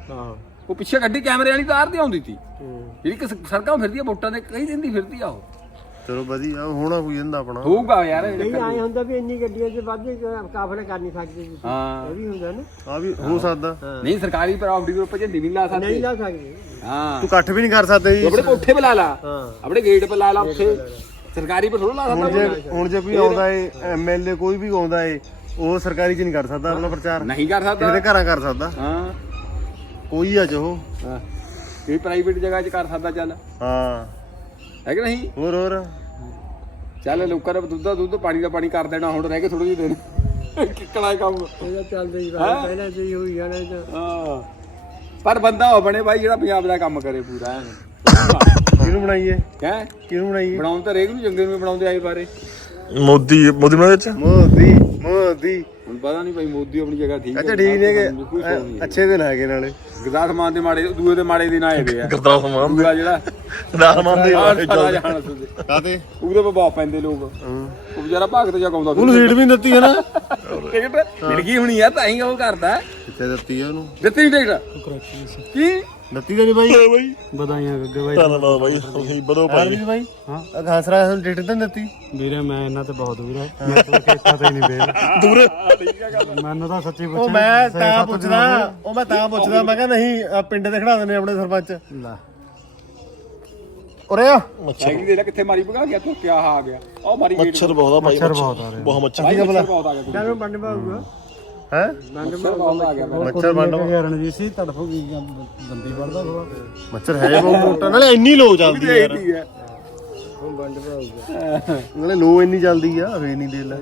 ਹਾਂ। ਉਹ ਪਿੱਛੇ ਗੱਡੀ ਕੈਮਰੇ ਵਾਲੀ ਤਾਰ ਦੀ ਆਉਂਦੀ ਸੀ। ਜਿਹੜੀ ਕਿ ਸੜਕਾਂ ਫਿਰਦੀ ਆ ਵੋਟਾਂ ਦੇ ਕਈ ਦਿਨ ਦੀ ਫਿਰਦੀ ਆ ਉਹ। ਚਲੋ ਵਧੀਆ ਹੋਣਾ ਕੋਈ ਇਹਦਾ ਆਪਣਾ। ਹੋਊਗਾ ਯਾਰ ਨਹੀਂ। ਆਏ ਹੁੰਦਾ ਵੀ ਇੰਨੀ ਗੱਡੀਆਂ 'ਚ ਵੱਧ ਕਾਫਲੇ ਕਰ ਨਹੀਂ ਸਕਦੇ ਤੁਸੀਂ। ਹਾਂ। ਇਹ ਵੀ ਹੁੰਦਾ ਨਾ। ਆ ਵੀ ਹੋ ਸਕਦਾ। ਨਹੀਂ ਸਰਕਾਰੀ ਪ੍ਰਾਪਰਟੀ ਦੇ ਉੱਪਰ ਝੰਡੀ ਨਹੀਂ ਲਾ ਨਹੀਂ ਸਕਦੇ ਲਾ ਸਕਦੇ। ਹਾਂ। ਤੂੰ ਇਕੱਠ ਵੀ ਨਹੀਂ ਕਰ ਸਕਦਾ ਤੂੰ ਜੀ। ਆਪਣੇ ਕੋਠੇ 'ਤੇ ਲਾ ਆਪਣੇ ਗੇਟ 'ਤੇ ਲਾ ਲਾ ਉੱਥੇ। ਸਰਕਾਰੀ ਪਰ ਥੋੜਾ ਲਾ ਹੁਣ ਸਕਦਾ ਜੇ ਹੁਣ ਜੇ ਕੋਈ ਆਉਂਦਾ ਏ ਐਮਐਲਏ ਕੋਈ ਵੀ ਆਉਂਦਾ ਏ ਉਹ ਸਰਕਾਰੀ 'ਚ ਨਹੀਂ ਕਰ ਸਕਦਾ ਆਪਣਾ ਪ੍ਰਚਾਰ। ਨਹੀਂ ਕਰ ਸਕਦਾ। ਦੇ ਘਰਾਂ ਕਰ ਸਕਦਾ। ਹਾਂ। ਕੋਈ ਆ ਚਾਹੋ ਹਾਂ। ਇਹ ਪ੍ਰਾਈਵੇਟ ਜਗ੍ਹਾ 'ਚ ਕਰ ਸਕਦਾ ਚੱਲ। ਹਾਂ। ਹੈ ਕਿ ਨਹੀਂ? ਹੋਰ ਹੋਰ। ਚੱਲ ਲੋਕਾਂ ਦਾ ਦੁੱਧ ਦਾ ਦੁੱਧ ਪਾਣੀ ਦਾ ਪਾਣੀ ਕਰ ਦੇਣਾ ਹੁਣ ਰਹਿ ਕੇ ਥੋੜੇ ਜਿਹੇ ਦਿਨ ਕਿੱਕਣਾ ਇਹ ਕੰਮ ਇਹਦਾ ਚੱਲਦਾ ਹੀ? ਬਾਹਰ ਪਹਿਲਾਂ ਤੇ ਹੀ ਹੋਈ ਜਾਣਾ ਇਹ ਤਾਂ। ਹਾਂ। ਪਰ ਬੰਦਾ ਉਹ ਬਣੇ ਬਾਈ ਜਿਹੜਾ ਪੰਜਾਬ ਦਾ ਕੰਮ ਕਰੇ ਪੂਰਾ ਕਿਹਨੂੰ ਬਣਾਈਏ? ਹੈ? ਕਿਹਨੂੰ ਬਣਾਈਏ? ਬਣਾਉਣ ਤਾਂ ਰੇਗ ਨੂੰ ਚੰਗੇ ਨੂੰ ਬਣਾਉਂਦੇ ਆਏ ਬਾਰੇ। ਮੋਦੀ ਮੋਦੀ ਨਾਲ ਵਿੱਚ? ਮੋਦੀ। ਮੋਦੀ ਹੁਣ ਪਤਾ ਨਹੀਂ ਭਾਈ ਮੋਦੀ ਆਪਣੀ ਜਗ੍ਹਾ ਠੀਕ ਅੱਛਾ ਠੀਕ ਨੇ ਕਿ ਅੱਛੇ ਦਿਨ ਹੈਗੇ ਨਾਲੇ। ਗਰਦਾਸ ਮਾਨ ਦੇ ਮਾੜੇ ਦੂਏ ਦੇ ਮਾੜੇ ਦਿਨ ਆਏ ਵੇ ਆ। ਕਰਦਾ ਸਮਾਨ ਦੂਆ ਜਿਹੜਾ। ਦਾ ਸਮਾਨ ਦੇ। ਕਾਤੇ ਉਹਦੇ ਬਾਪ ਪੈਂਦੇ ਲੋਕ। ਉਹ ਵਿਚਾਰਾ ਭਗਤ ਜਾ ਗਾਉਂਦਾ ਉਹਨੂੰ ਸੀਟ ਵੀ ਨਹੀਂ ਦਿੱਤੀ ਹੈ ਨਾ। ਟਿਕਟ ਮਿਲ ਗਈ ਹੋਣੀ ਆ ਤਾਂ ਹੀ ਉਹ ਕਰਦਾ। ਕਿੱਥੇ ਦਿੱਤੀ ਆ ਉਹਨੂੰ? ਦਿੱਤੀ ਨੀ ਟਿਕਟ? ਕੀ? ਦਿੱਤੀ ਤਾਂ ਨਹੀਂ ਬਾਈ? ਵਧਾਈਆਂ ਗੱਗੇ ਬਾਈ। ਧੰਨਵਾਦ ਬਾਈ ਤੁਸੀਂ ਬਦੋ ਹਾਂ ਵੀ ਬਾਈ? ਹਾਂ। ਘਾਸਰਾ ਹੁਣ ਡੇਟ ਤਾਂ ਦਿੱਤੀ? ਵੀਰੇ ਮੈਂ ਇਹਨਾਂ ਤੇ ਬਹੁਤ ਦੂਰ ਹੈ ਮੈਂ ਤਾਂ ਕਿੱਥਾ ਤੇ ਨਹੀਂ ਵੇਲ ਦੂਰ? ਮੈਨੂੰ ਤਾਂ ਸੱਚੀ ਉਹ ਮੈਂ ਤਾਂ ਪੁੱਛਦਾ ਉਹ ਮੈਂ ਤਾਂ ਪੁੱਛਦਾ ਮੈਂ ਕਿਹਾ ਨਹੀਂ ਆਹ ਪਿੰਡ ਦੇ ਖੜਾ ਦਿੰਦੇ ਆਪਣੇ ਸਰਪੰਚ। ਲਾ। ਉਰੇ ਆ। ਸਾਈਕਲ ਦੇ ਲੈ ਕਿੱਥੇ ਮਾਰੀ ਭਗਾ ਗਿਆ ਤੂੰ ਕਿਆ ਆ ਗਿਆ। ਉਹ ਮਾਰੀ ਗੇਟ। ਮੱਛਰ ਬਹੁਤ ਆ ਬਾਈ ਮੱਛਰ ਬਹੁਤ ਆ ਬਹੁਤ ਮੱਛਰ ਭਾਈ ਮੱਛਰ ਬਹੁਤ ਆ ਗਿਆ। ਤੂੰ ਬੰਦ ਪਾਊਗਾ ਹੈ? ਮੱਛਰ ਵੰਡ ਰਣਜੀਤ ਸੀ ਤੜਫੂਗੀ ਬੰਦੀ ਵੜਦਾ ਥੋੜਾ ਮੱਛਰ ਹੈ ਬਹੁਤ ਮੋਟਾ। ਨਾਲੇ ਇੰਨੀ ਲੋ ਚੱਲਦੀ ਆ ਯਾਰ। ਠੀਕ ਹੈ। ਹੁਣ ਬੰਦ ਪਾਊਗਾ ਨਾਲੇ ਲੋ ਇੰਨੀ ਚੱਲਦੀ ਆ ਫੇਰ ਨਹੀਂ ਦੇ ਲੈ।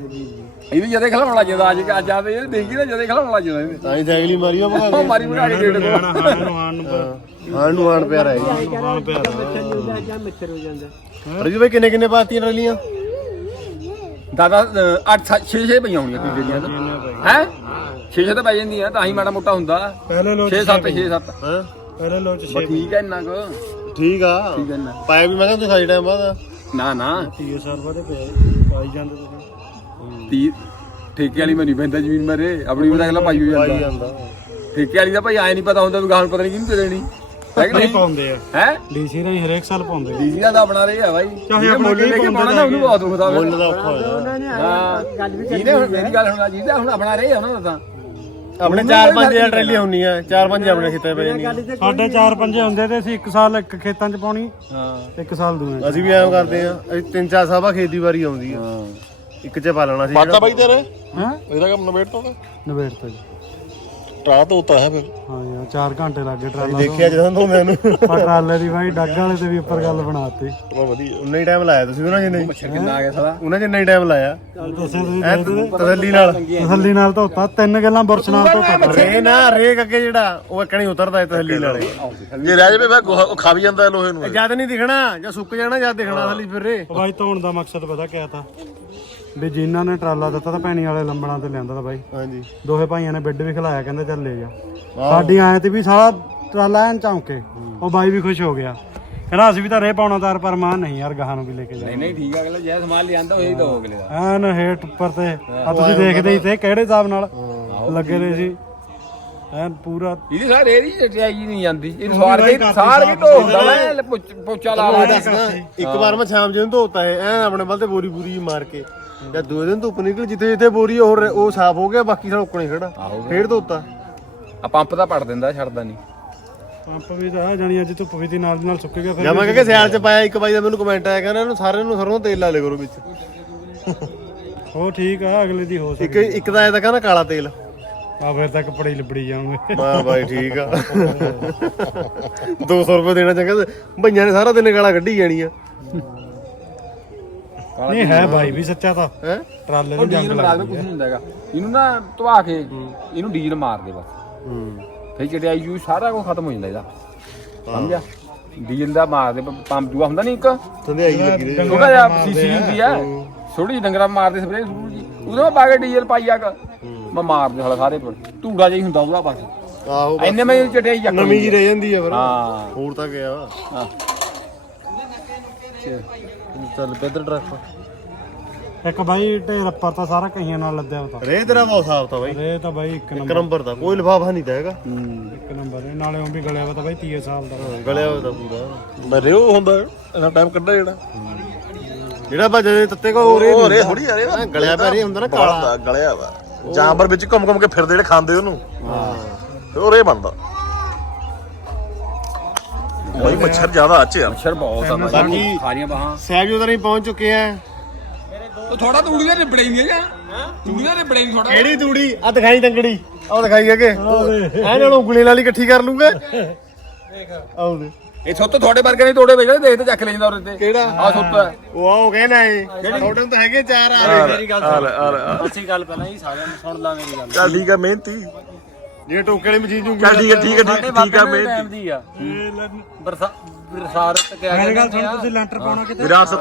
ਇਹਨੂੰ ਜਦੇ ਖਲਾਉਣ ਲੱਗ ਜਾਂਦਾ ਅੱਜ ਅੱਜ ਆਵੇ ਇਹ ਦੇਖੀ ਨਾ ਜਦੇ ਖਲਾਉਣ ਲੱਗ ਜਾਂਦਾ ਇਹਨੇ ਤਾਂ ਹੀ ਸਾਈਕਲ ਹੀ ਮਾਰੀ ਆ ਭਗਾ ਉਹ ਮਾਰੀ ਭਗਾ ਕੇ ਗੇਟ ਕੋਲ ਹਾਂ ਨੂੰ ਆਣ ਪਿਆਰਾ ਹੈ ਮੱਛਰ ਨਹੀਂ ਹੁੰਦਾ ਜਾਂ ਮੱਛਰ ਹੋ ਜਾਂਦਾ। ਰਜੀ ਬਾਈ ਕਿੰਨੇ ਕਿੰਨੇ ਪਾਤੀਆਂ ਰਲੀਆਂ? ਦਾਦਾ 8 6 6 ਪਈਆਂ ਹੋਣੀਆਂ ਤੀਜੇ ਦੀਆਂ। ਹੈ? 6 6 ਤਾਂ ਪੈ ਜਾਂਦੀਆਂ ਤਾਂ ਹੀ ਮਾੜਾ ਮੋਟਾ ਹੁੰਦਾ। ਪਹਿਲੇ ਲੋਚ 6 7 6 7 ਹਾਂ? ਪਹਿਲੇ ਲੋਚ ਬਸ ਠੀਕ ਹੈ ਇੰਨਾ ਕੁ। ਠੀਕ ਆ। ਠੀਕ ਹੈ ਇੰਨਾ। ਪਾਇਆ ਵੀ ਮੈਂ ਕਿਹਾ ਤੂੰ ਖਾਈ ਟਾਈਮ ਬਾਅਦ। ਨਾ ਨਾ। 30 ਸਾਲ ਬਾਅਦ ਪਿਆ ਪਾਈ ਜਾਂਦੇ ਤੁਸੀਂ। ਤੀ ਠੇਕੇ ਵਾਲੀ ਮੈਂ ਨਹੀਂ ਪੈਂਦਾ ਜ਼ਮੀਨ ਮਰੇ ਆਪਣੀ ਤਾਂ ਅਗਲਾ ਪਾਈ ਪਾਈ ਜਾਂਦਾ। ਜਾਂਦਾ ਠੇਕੇ ਵਾਲੀ ਦਾ ਭਾਈ ਆਏ ਨਹੀਂ ਪਤਾ ਹੁੰਦਾ ਵੀ ਗਾਹਾਂ ਨੂੰ ਪਤਾ ਨਹੀਂ ਕਿਹਨੂੰ ਦੇ ਦੇਣੀ। ਹੈ ਕਿ ਨਹੀਂ ਨਹੀਂ? ਪਾਉਂਦੇ ਆ। ਹੈ? ਡੀਸੀ ਰਾਹੀਂ ਹਰੇਕ ਸਾਲ ਪਾਉਂਦੇ ਆ। ਡੀਜੀਆ ਦਾ ਆਪਣਾ ਰਿਹਾ ਭਾਈ ਚਾਹੇ ਜਿਹਨੇ ਆਪਣਾ ਮੁੱਲ ਲੈ ਕੇ ਪਾਉਣਾ ਨਾ ਉਹਨੂੰ ਬਹੁਤ ਦੁਖਦਾ ਮੁੱਲ ਦਾ ਔਖਾ ਹਾਂ ਜਿਹਨੇ ਹੁਣ ਮੇਰੀ ਗੱਲ ਸੁਣਾ ਜਿਹਦਾ ਹੁਣ ਆਪਣਾ ਰਿਹਾ ਉਹਨਾਂ ਦਾ ਤਾਂ। ਆਪਣੇ 4-5 ਹਜ਼ਾਰ ਟਰੈਲੀਆਂ ਹੁੰਦੀਆਂ 4-5 ਆਪਣੇ ਖੇਤਾਂ ਪੈ ਜਾਂਦੀਆਂ ਸਾਡੇ ਚਾਰ ਪੰਜੇ ਹੁੰਦੇ ਤੇ ਅਸੀਂ ਇੱਕ ਸਾਲ ਇੱਕ ਖੇਤਾਂ 'ਚ ਪਾਉਣੀ ਹਾਂ। ਇੱਕ ਸਾਲ ਦੂਏ ਅਸੀਂ ਵੀ ਐਂ ਕਰਦੇ ਆ ਅਸੀਂ ਤਿੰਨ ਚਾਰ ਸਾਬਾ ਖੇਤੀ ਵਾਰੀ ਆਉਂਦੀ ਆ। ਹਾਂ। ਇੱਕ ਚ ਪਾ ਲੈਣਾ ਸੀ ਪਾਤਾ ਬਾਈ ਤੇਰੇ? ਹਾਂ? ਇਹਦਾ ਕੰਮ ਨਵੇੜ ਤੋਂ ਨਵੇੜ ਤੋਂ ਜੀ। ਟਰਾ ਤੋਂ ਉਤਾ ਹੈ ਫਿਰ। ਹਾਂ ਯਾਰ 4 ਘੰਟੇ ਲੱਗੇ ਟਰਾਲਾ ਦੇਖਿਆ ਜਦੋਂ ਤੋਂ ਮੈਨੂੰ ਪਰ ਟਰਾਲੇ ਦੀ ਬਾਈ ਡੱਗ ਵਾਲੇ ਤੇ ਵੀ ਉੱਪਰ ਗੱਲ ਬਣਾਤੀ। ਚਲੋ ਵਧੀਆ। ਉਨਾ ਹੀ ਟਾਈਮ ਲਾਇਆ ਤੁਸੀਂ ਉਹਨਾਂ ਜਿੰਨਾ ਹੀ। ਮੱਛਰ ਕਿੰਨਾ ਆ ਗਿਆ ਸਾਲਾ। ਉਹਨਾਂ ਜਿੰਨਾ ਹੀ ਟਾਈਮ ਲਾਇਆ। ਦੱਸਿਆ ਤੁਸੀਂ ਐ ਤਸੱਲੀ ਨਾਲ। ਤਸੱਲੀ ਨਾਲ ਧੋਤਾ। ਤਿੰਨ ਗੱਲਾਂ ਬੁਰਸ਼ ਨਾਲ ਧੋਤਾ। ਰੇ ਨਾ ਰੇਕ ਅੱਗੇ ਜਿਹੜਾ ਉਹ ਇੱਕਣੀ ਉਤਰਦਾ ਹੈ ਤਸੱਲੀ ਨਾਲ। ਜੇ ਰਹਿ ਜਾਵੇ ਫਿਰ ਖਾ ਵੀ ਜਾਂਦਾ ਲੋਹੇ ਨੂੰ। ਜਦ ਨਹੀਂ ਦਿਖਣਾ ਜਾਂ ਸੁੱਕ ਜਾਣਾ ਜਦ ਦਿਖਣਾ ਥੱਲੀ ਫਿਰ ਰੇ ਬਾਈ ਧੋਣ ਦਾ ਮਕਸਦ ਪਤਾ ਕਿਆ ਤਾ? ਵੀ ਜਿਨ੍ਹਾਂ ਨੇ ਟਰਾਲਾ ਦਿੱਤਾ ਤਾਂ ਭੈਣੀ ਵਾਲੇ ਲੰਬਣਾ ਤੇ ਲਿਆਂਦਾ ਤਾਂ ਬਾਈ। ਹਾਂਜੀ। ਦੋਹੇ ਭਾਈਆਂ ਨੇ ਬੈੱਡ ਵੀ ਖਿਲਾਇਆ ਕਹਿੰਦੇ ਚੱਲ ਲੈ ਜਾ। ਸਾਡੀ ਆਏ ਤੇ ਵੀ ਸਾਰਾ ਟਰਾਲਾ ਐਨ ਚੌਂਕੇ ਉਹ ਬਾਈ ਵੀ ਖੁਸ਼ ਹੋ ਗਿਆ। ਕਹਿੰਦਾ ਅਸੀਂ ਵੀ ਤਾਂ ਰੇ ਪਾਉਣਾ ਤਾਰ ਪਰ ਮਾਂ ਨਹੀਂ ਯਾਰ ਗਾਹਾਂ ਨੂੰ ਵੀ ਲੈ ਕੇ ਜਾ। ਨਹੀਂ ਨਹੀਂ ਠੀਕ ਆ ਅਗਲਾ ਜੈ ਸਮਾਨ ਲਿਆਂਦਾ ਉਹੀ ਤਾਂ ਹੋ ਅਗਲੇ ਦਾ। ਐਨ ਹੇਠ ਉੱਪਰ ਤੇ ਆ ਤੁਸੀਂ ਦੇਖਦੇ ਹੀ ਤੇ ਕਿਹੜੇ ਹਿਸਾਬ ਨਾਲ ਲੱਗੇ ਰਹੇ ਸੀ। ਐਨ ਪੂਰਾ ਇਹਦੀ ਸਾਰੇ ਇਹਦੀ ਚਟਿਆਈ ਨਹੀਂ ਜਾਂਦੀ। ਇਹ ਸਵਾਰ ਕੇ ਸਾਰ ਕੇ ਢੋਲਦਾ ਲੈ ਪੋਚਾ ਲਾ ਲਾ ਇੱਕ ਵਾਰ ਮੈਂ ਸ਼ਾਮ ਜਿਹਨੂੰ ਧੋਤਾ ਹੈ ਐ ਆਪਣੇ ਵੱਲ ਤੇ ਬੋਰੀ ਬੂਰੀ ਮਾਰ ਕੇ। ਜਦ ਦੋ ਦਿਨ ਧੁੱਪ ਨਿਕਲ ਜਿੱਥੇ ਜਿੱਥੇ ਬੋਰੀ ਉਹ ਰ- ਉਹ ਸਾਫ਼ ਹੋ ਗਿਆ ਬਾਕੀ ਸਾਰਾ ਉੱਕਣੇ ਖੜਾ। ਫੇਰ ਧੋਤਾ। ਆ ਪੰਪ ਤਾਂ ਪੜ ਦਿੰਦਾ ਛੱਡਦਾ ਨਹੀਂ। ਪੰਪ ਵੀ ਤਾਂ ਜਾਣੀ ਅੱਜ ਧੁੱਪ ਵੀ ਦੀ ਨਾਲ ਦੀ ਨਾਲ ਸੁੱਕ ਗਿਆ ਫਿਰ ਜਾਂ ਮੈਂ ਕਿਹਾ ਸਿਆਲ ਚ ਪਾਇਆ ਇੱਕ ਬਾਈ ਦਾ ਮੈਨੂੰ ਕਮੈਂਟ ਆਇਆ ਕਹਿੰਦਾ ਇਹਨੂੰ ਸਾਰਿਆਂ ਨੂੰ ਸਰੋਂ ਦਾ ਤੇਲ ਲਾ ਲਿਆ ਕਰੋ ਵਿੱਚ। ਹੋ ਠੀਕ ਆ ਅਗਲੇ ਦੀ ਹੋ ਇੱਕ ਸਕਦੀ ਇੱਕ ਦਾ ਆਇਆ ਤਾਂ ਕਹਿੰਦਾ ਕਾਲਾ ਤੇਲ। ਆ ਫਿਰ ਤਾਂ ਕੱਪੜੇ ਹੀ ਲਿਬੜੀ ਜਾਣਗੇ। ਹਾਂ ਬਾਈ ਠੀਕ ਆ। 200 ਰੁਪਏ ਦੇਣਾ ਚੰਗਾ ਤੇ ਭਈਆਂ ਨੇ ਸਾਰਾ ਦਿਨ ਗਾਲਾਂ ਕੱਢੀ ਜਾਣੀ ਆ ਨਹੀਂ ਹੈ ਬਾਈ ਵੀ ਸੱਚਾ ਤਾਂ ਹੈ? ਟਰਾਲੇ ਨੂੰ ਜੰਗ ਲੱਗ ਕੁਝ ਨਹੀਂ ਹੁੰਦਾ ਹੈਗਾ। ਇਹਨੂੰ ਨਾ ਧਵਾ ਕੇ ਇਹਨੂੰ ਡੀਜ਼ਲ ਮਾਰ ਦੇ ਬਸ। ਹੂੰ। ਫਿਰ ਚਟਿਆਈ ਜੂ ਸਾਰਾ ਕੁਝ ਖਤਮ ਹੋ ਜਾਂਦਾ ਇਹਦਾ। ਸਮਝਿਆ? ਡੀਜ਼ਲ ਦਾ ਮਾਰ ਦੇ ਪੰਪ ਦੂਆ ਹੁੰਦਾ ਨਹੀਂ ਇੱਕ? ਸੰਧਿਆਈ ਲੱਗੀ ਰਹੀ ਛੋਟਾ ਜਿਹਾ ਸੀਸੀ ਹੁੰਦੀ ਆ। ਥੋੜੀ ਜਿਹੀ ਡੰਗਰਾ ਮਾਰਦੇ ਸਪਰੇ ਸੂਰ ਜੀ। ਉਹਦੇ ਮੈਂ ਪਾ ਕੇ ਡੀਜ਼ਲ ਪਾਈ ਆ ਕ ਮੈਂ ਮਾਰ ਦੇ ਸਾਲਾ ਸਾਰੇ ਪਰ ਧੂੜਾ ਜਿਹਾ ਹੀ ਹੁੰਦਾ ਉਹਦਾ ਬਸ। ਆਹੋ ਬਸ। ਐਨੇ ਮੈਂ ਚਟਿਆਈ ਚੱਕ ਨਵੀਂ ਜੀ ਰਹਿ ਜਾਂਦੀ ਆ ਫਿਰ। ਹਾਂ। ਹੋਰ ਤਾਂ ਗਿਆ ਹਾਂ। ਚੱਲ ਪੈਦਰ ਟਰੱਕ ਇੱਕ ਬਾਈ ਢੇਰ ਉੱਪਰ ਤਾਂ ਸਾਰਾ ਕਹੀਆਂ ਨਾਲ ਲੱਦਿਆ ਹੁੰਦਾ ਰੇ ਤੇਰਾ ਬਹੁਤ ਸਾਫ਼ ਤਾਂ ਬਾਈ। ਇਹ ਤਾਂ ਬਾਈ ਇੱਕ ਇੱਕ ਨੰਬਰ। ਨੰਬਰ ਦਾ ਕੋਈ ਲਿਫਾਫਾ ਨਹੀਂ ਤਾਂ ਹੈਗਾ। ਇੱਕ ਨੰਬਰ ਇਹ ਨਾਲੇ ਉਹ ਵੀ ਗਲਿਆ ਵਾ ਤਾਂ ਬਾਈ 30 ਸਾਲ ਦਾ। ਗਲਿਆ ਹੋਇਆ ਤਾਂ ਪੂਰਾ। ਮੈਂ ਰਿਓ ਹੁੰਦਾ ਇਹਨਾਂ ਟਾਈਮ ਕੱਢਿਆ ਜਿਹੜਾ। ਜਿਹੜਾ ਭਜਦੇ ਤੱਤੇ ਕੋ ਹੋ ਉਹ ਰੇ ਥੋੜੀ ਆ ਰੇ ਹਾਂ, ਗਲਿਆ ਪਿਆ ਰੇ ਹੁੰਦਾ ਨਾ ਕਾਲਾ। ਗਲਿਆ ਵਾ। ਜਾਨਵਰ ਵਿੱਚ ਘੁੰਮ ਘੁੰਮ ਕੇ ਫਿਰਦੇ ਜਿਹੜੇ ਖਾਂਦੇ ਉਹਨੂੰ। ਹਾਂ। ਉਹ ਰੇ ਬਣਦਾ। ਬਈ ਮੱਛਰ ਜ਼ਿਆਦਾ ਅੱਛੇ ਯਾਰ ਮੱਛਰ ਬਹੁਤ ਆ ਬਾਕੀ- ਬਾਈ ਖਾਰੀਆਂ ਬਾਹਾਂ। ਸਹਿਬ ਜੋ ਨਹੀਂ ਪਹੁੰਚ ਚੁੱਕੇ ਆ। ਉਹ ਥੋੜਾ ਤੂੜੀ ਦੇ ਨਿਬੜੇ ਨਹੀਂ ਜਾਂ ਤੂੜੀ ਦੇ ਨਿਬੜੇ ਨਹੀਂ ਥੋੜਾ ਕਿਹੜੀ ਤੂੜੀ? ਆ ਦਿਖਾਈ ਤੰਗੜੀ। ਆਹ ਦਿਖਾਈ ਅੱਗੇ। ਐ ਨਾਲ ਉਂਗਲੀ ਨਾਲ ਹੀ ਇਕੱਠੀ ਕਰ ਲੂੰਗੇ। ਆਉ ਦੇ ਇਹ ਸੁੱਤ ਤੁਹਾਡੇ ਵਰਗੇ ਨਹੀਂ ਤੋੜੇ ਵੇਲੇ ਦੇਖ ਤੇ ਚੱਕ ਲੈਂਦਾ ਉਹਦੇ ਤੇ। ਕਿਹੜਾ? ਆ ਸੁੱਤ ਉਹ ਆਓ ਕਹਿਣਾ ਏ ਤੁਹਾਡੇ ਨੂੰ ਤਾਂ ਹੈਗੇ ਚਾਰ ਆ। ਮੇਰੀ ਗੱਲ ਆ ਲੈ ਆ ਲੈ ਆ। ਅੱਛੀ ਗੱਲ ਪਹਿਲਾਂ ਹੀ ਸਾਰਿਆਂ ਨੂੰ ਸੁਣ ਲਾ ਮੇਰੀ ਗੱਲ। ਚੱਲ ਠੀਕ ਆ ਮਿਹਨਤੀ। ਜੇ ਟੋਕੇ ਵਾਲੀ ਮਸ਼ੀਨ ਜੂੰਗੀ ਚੱਲ ਠੀਕ ਆ ਠੀਕ ਆ ਠੀਕ- ਠੀਕ ਆ ਮਿਹਨਤੀ ਟਾਈਮ ਦੀ ਆ। ਬਰਸਾ ਬਰਸਾਤ ਕਿਆ ਮੇਰੀ ਗੱਲ ਕਹਿੰਦੇ ਸੁਣ ਤੁਸੀਂ ਲੈਂਟਰ ਪਾਉਣਾ ਕਿਤੇ? ਵਿਰਾਸਤ।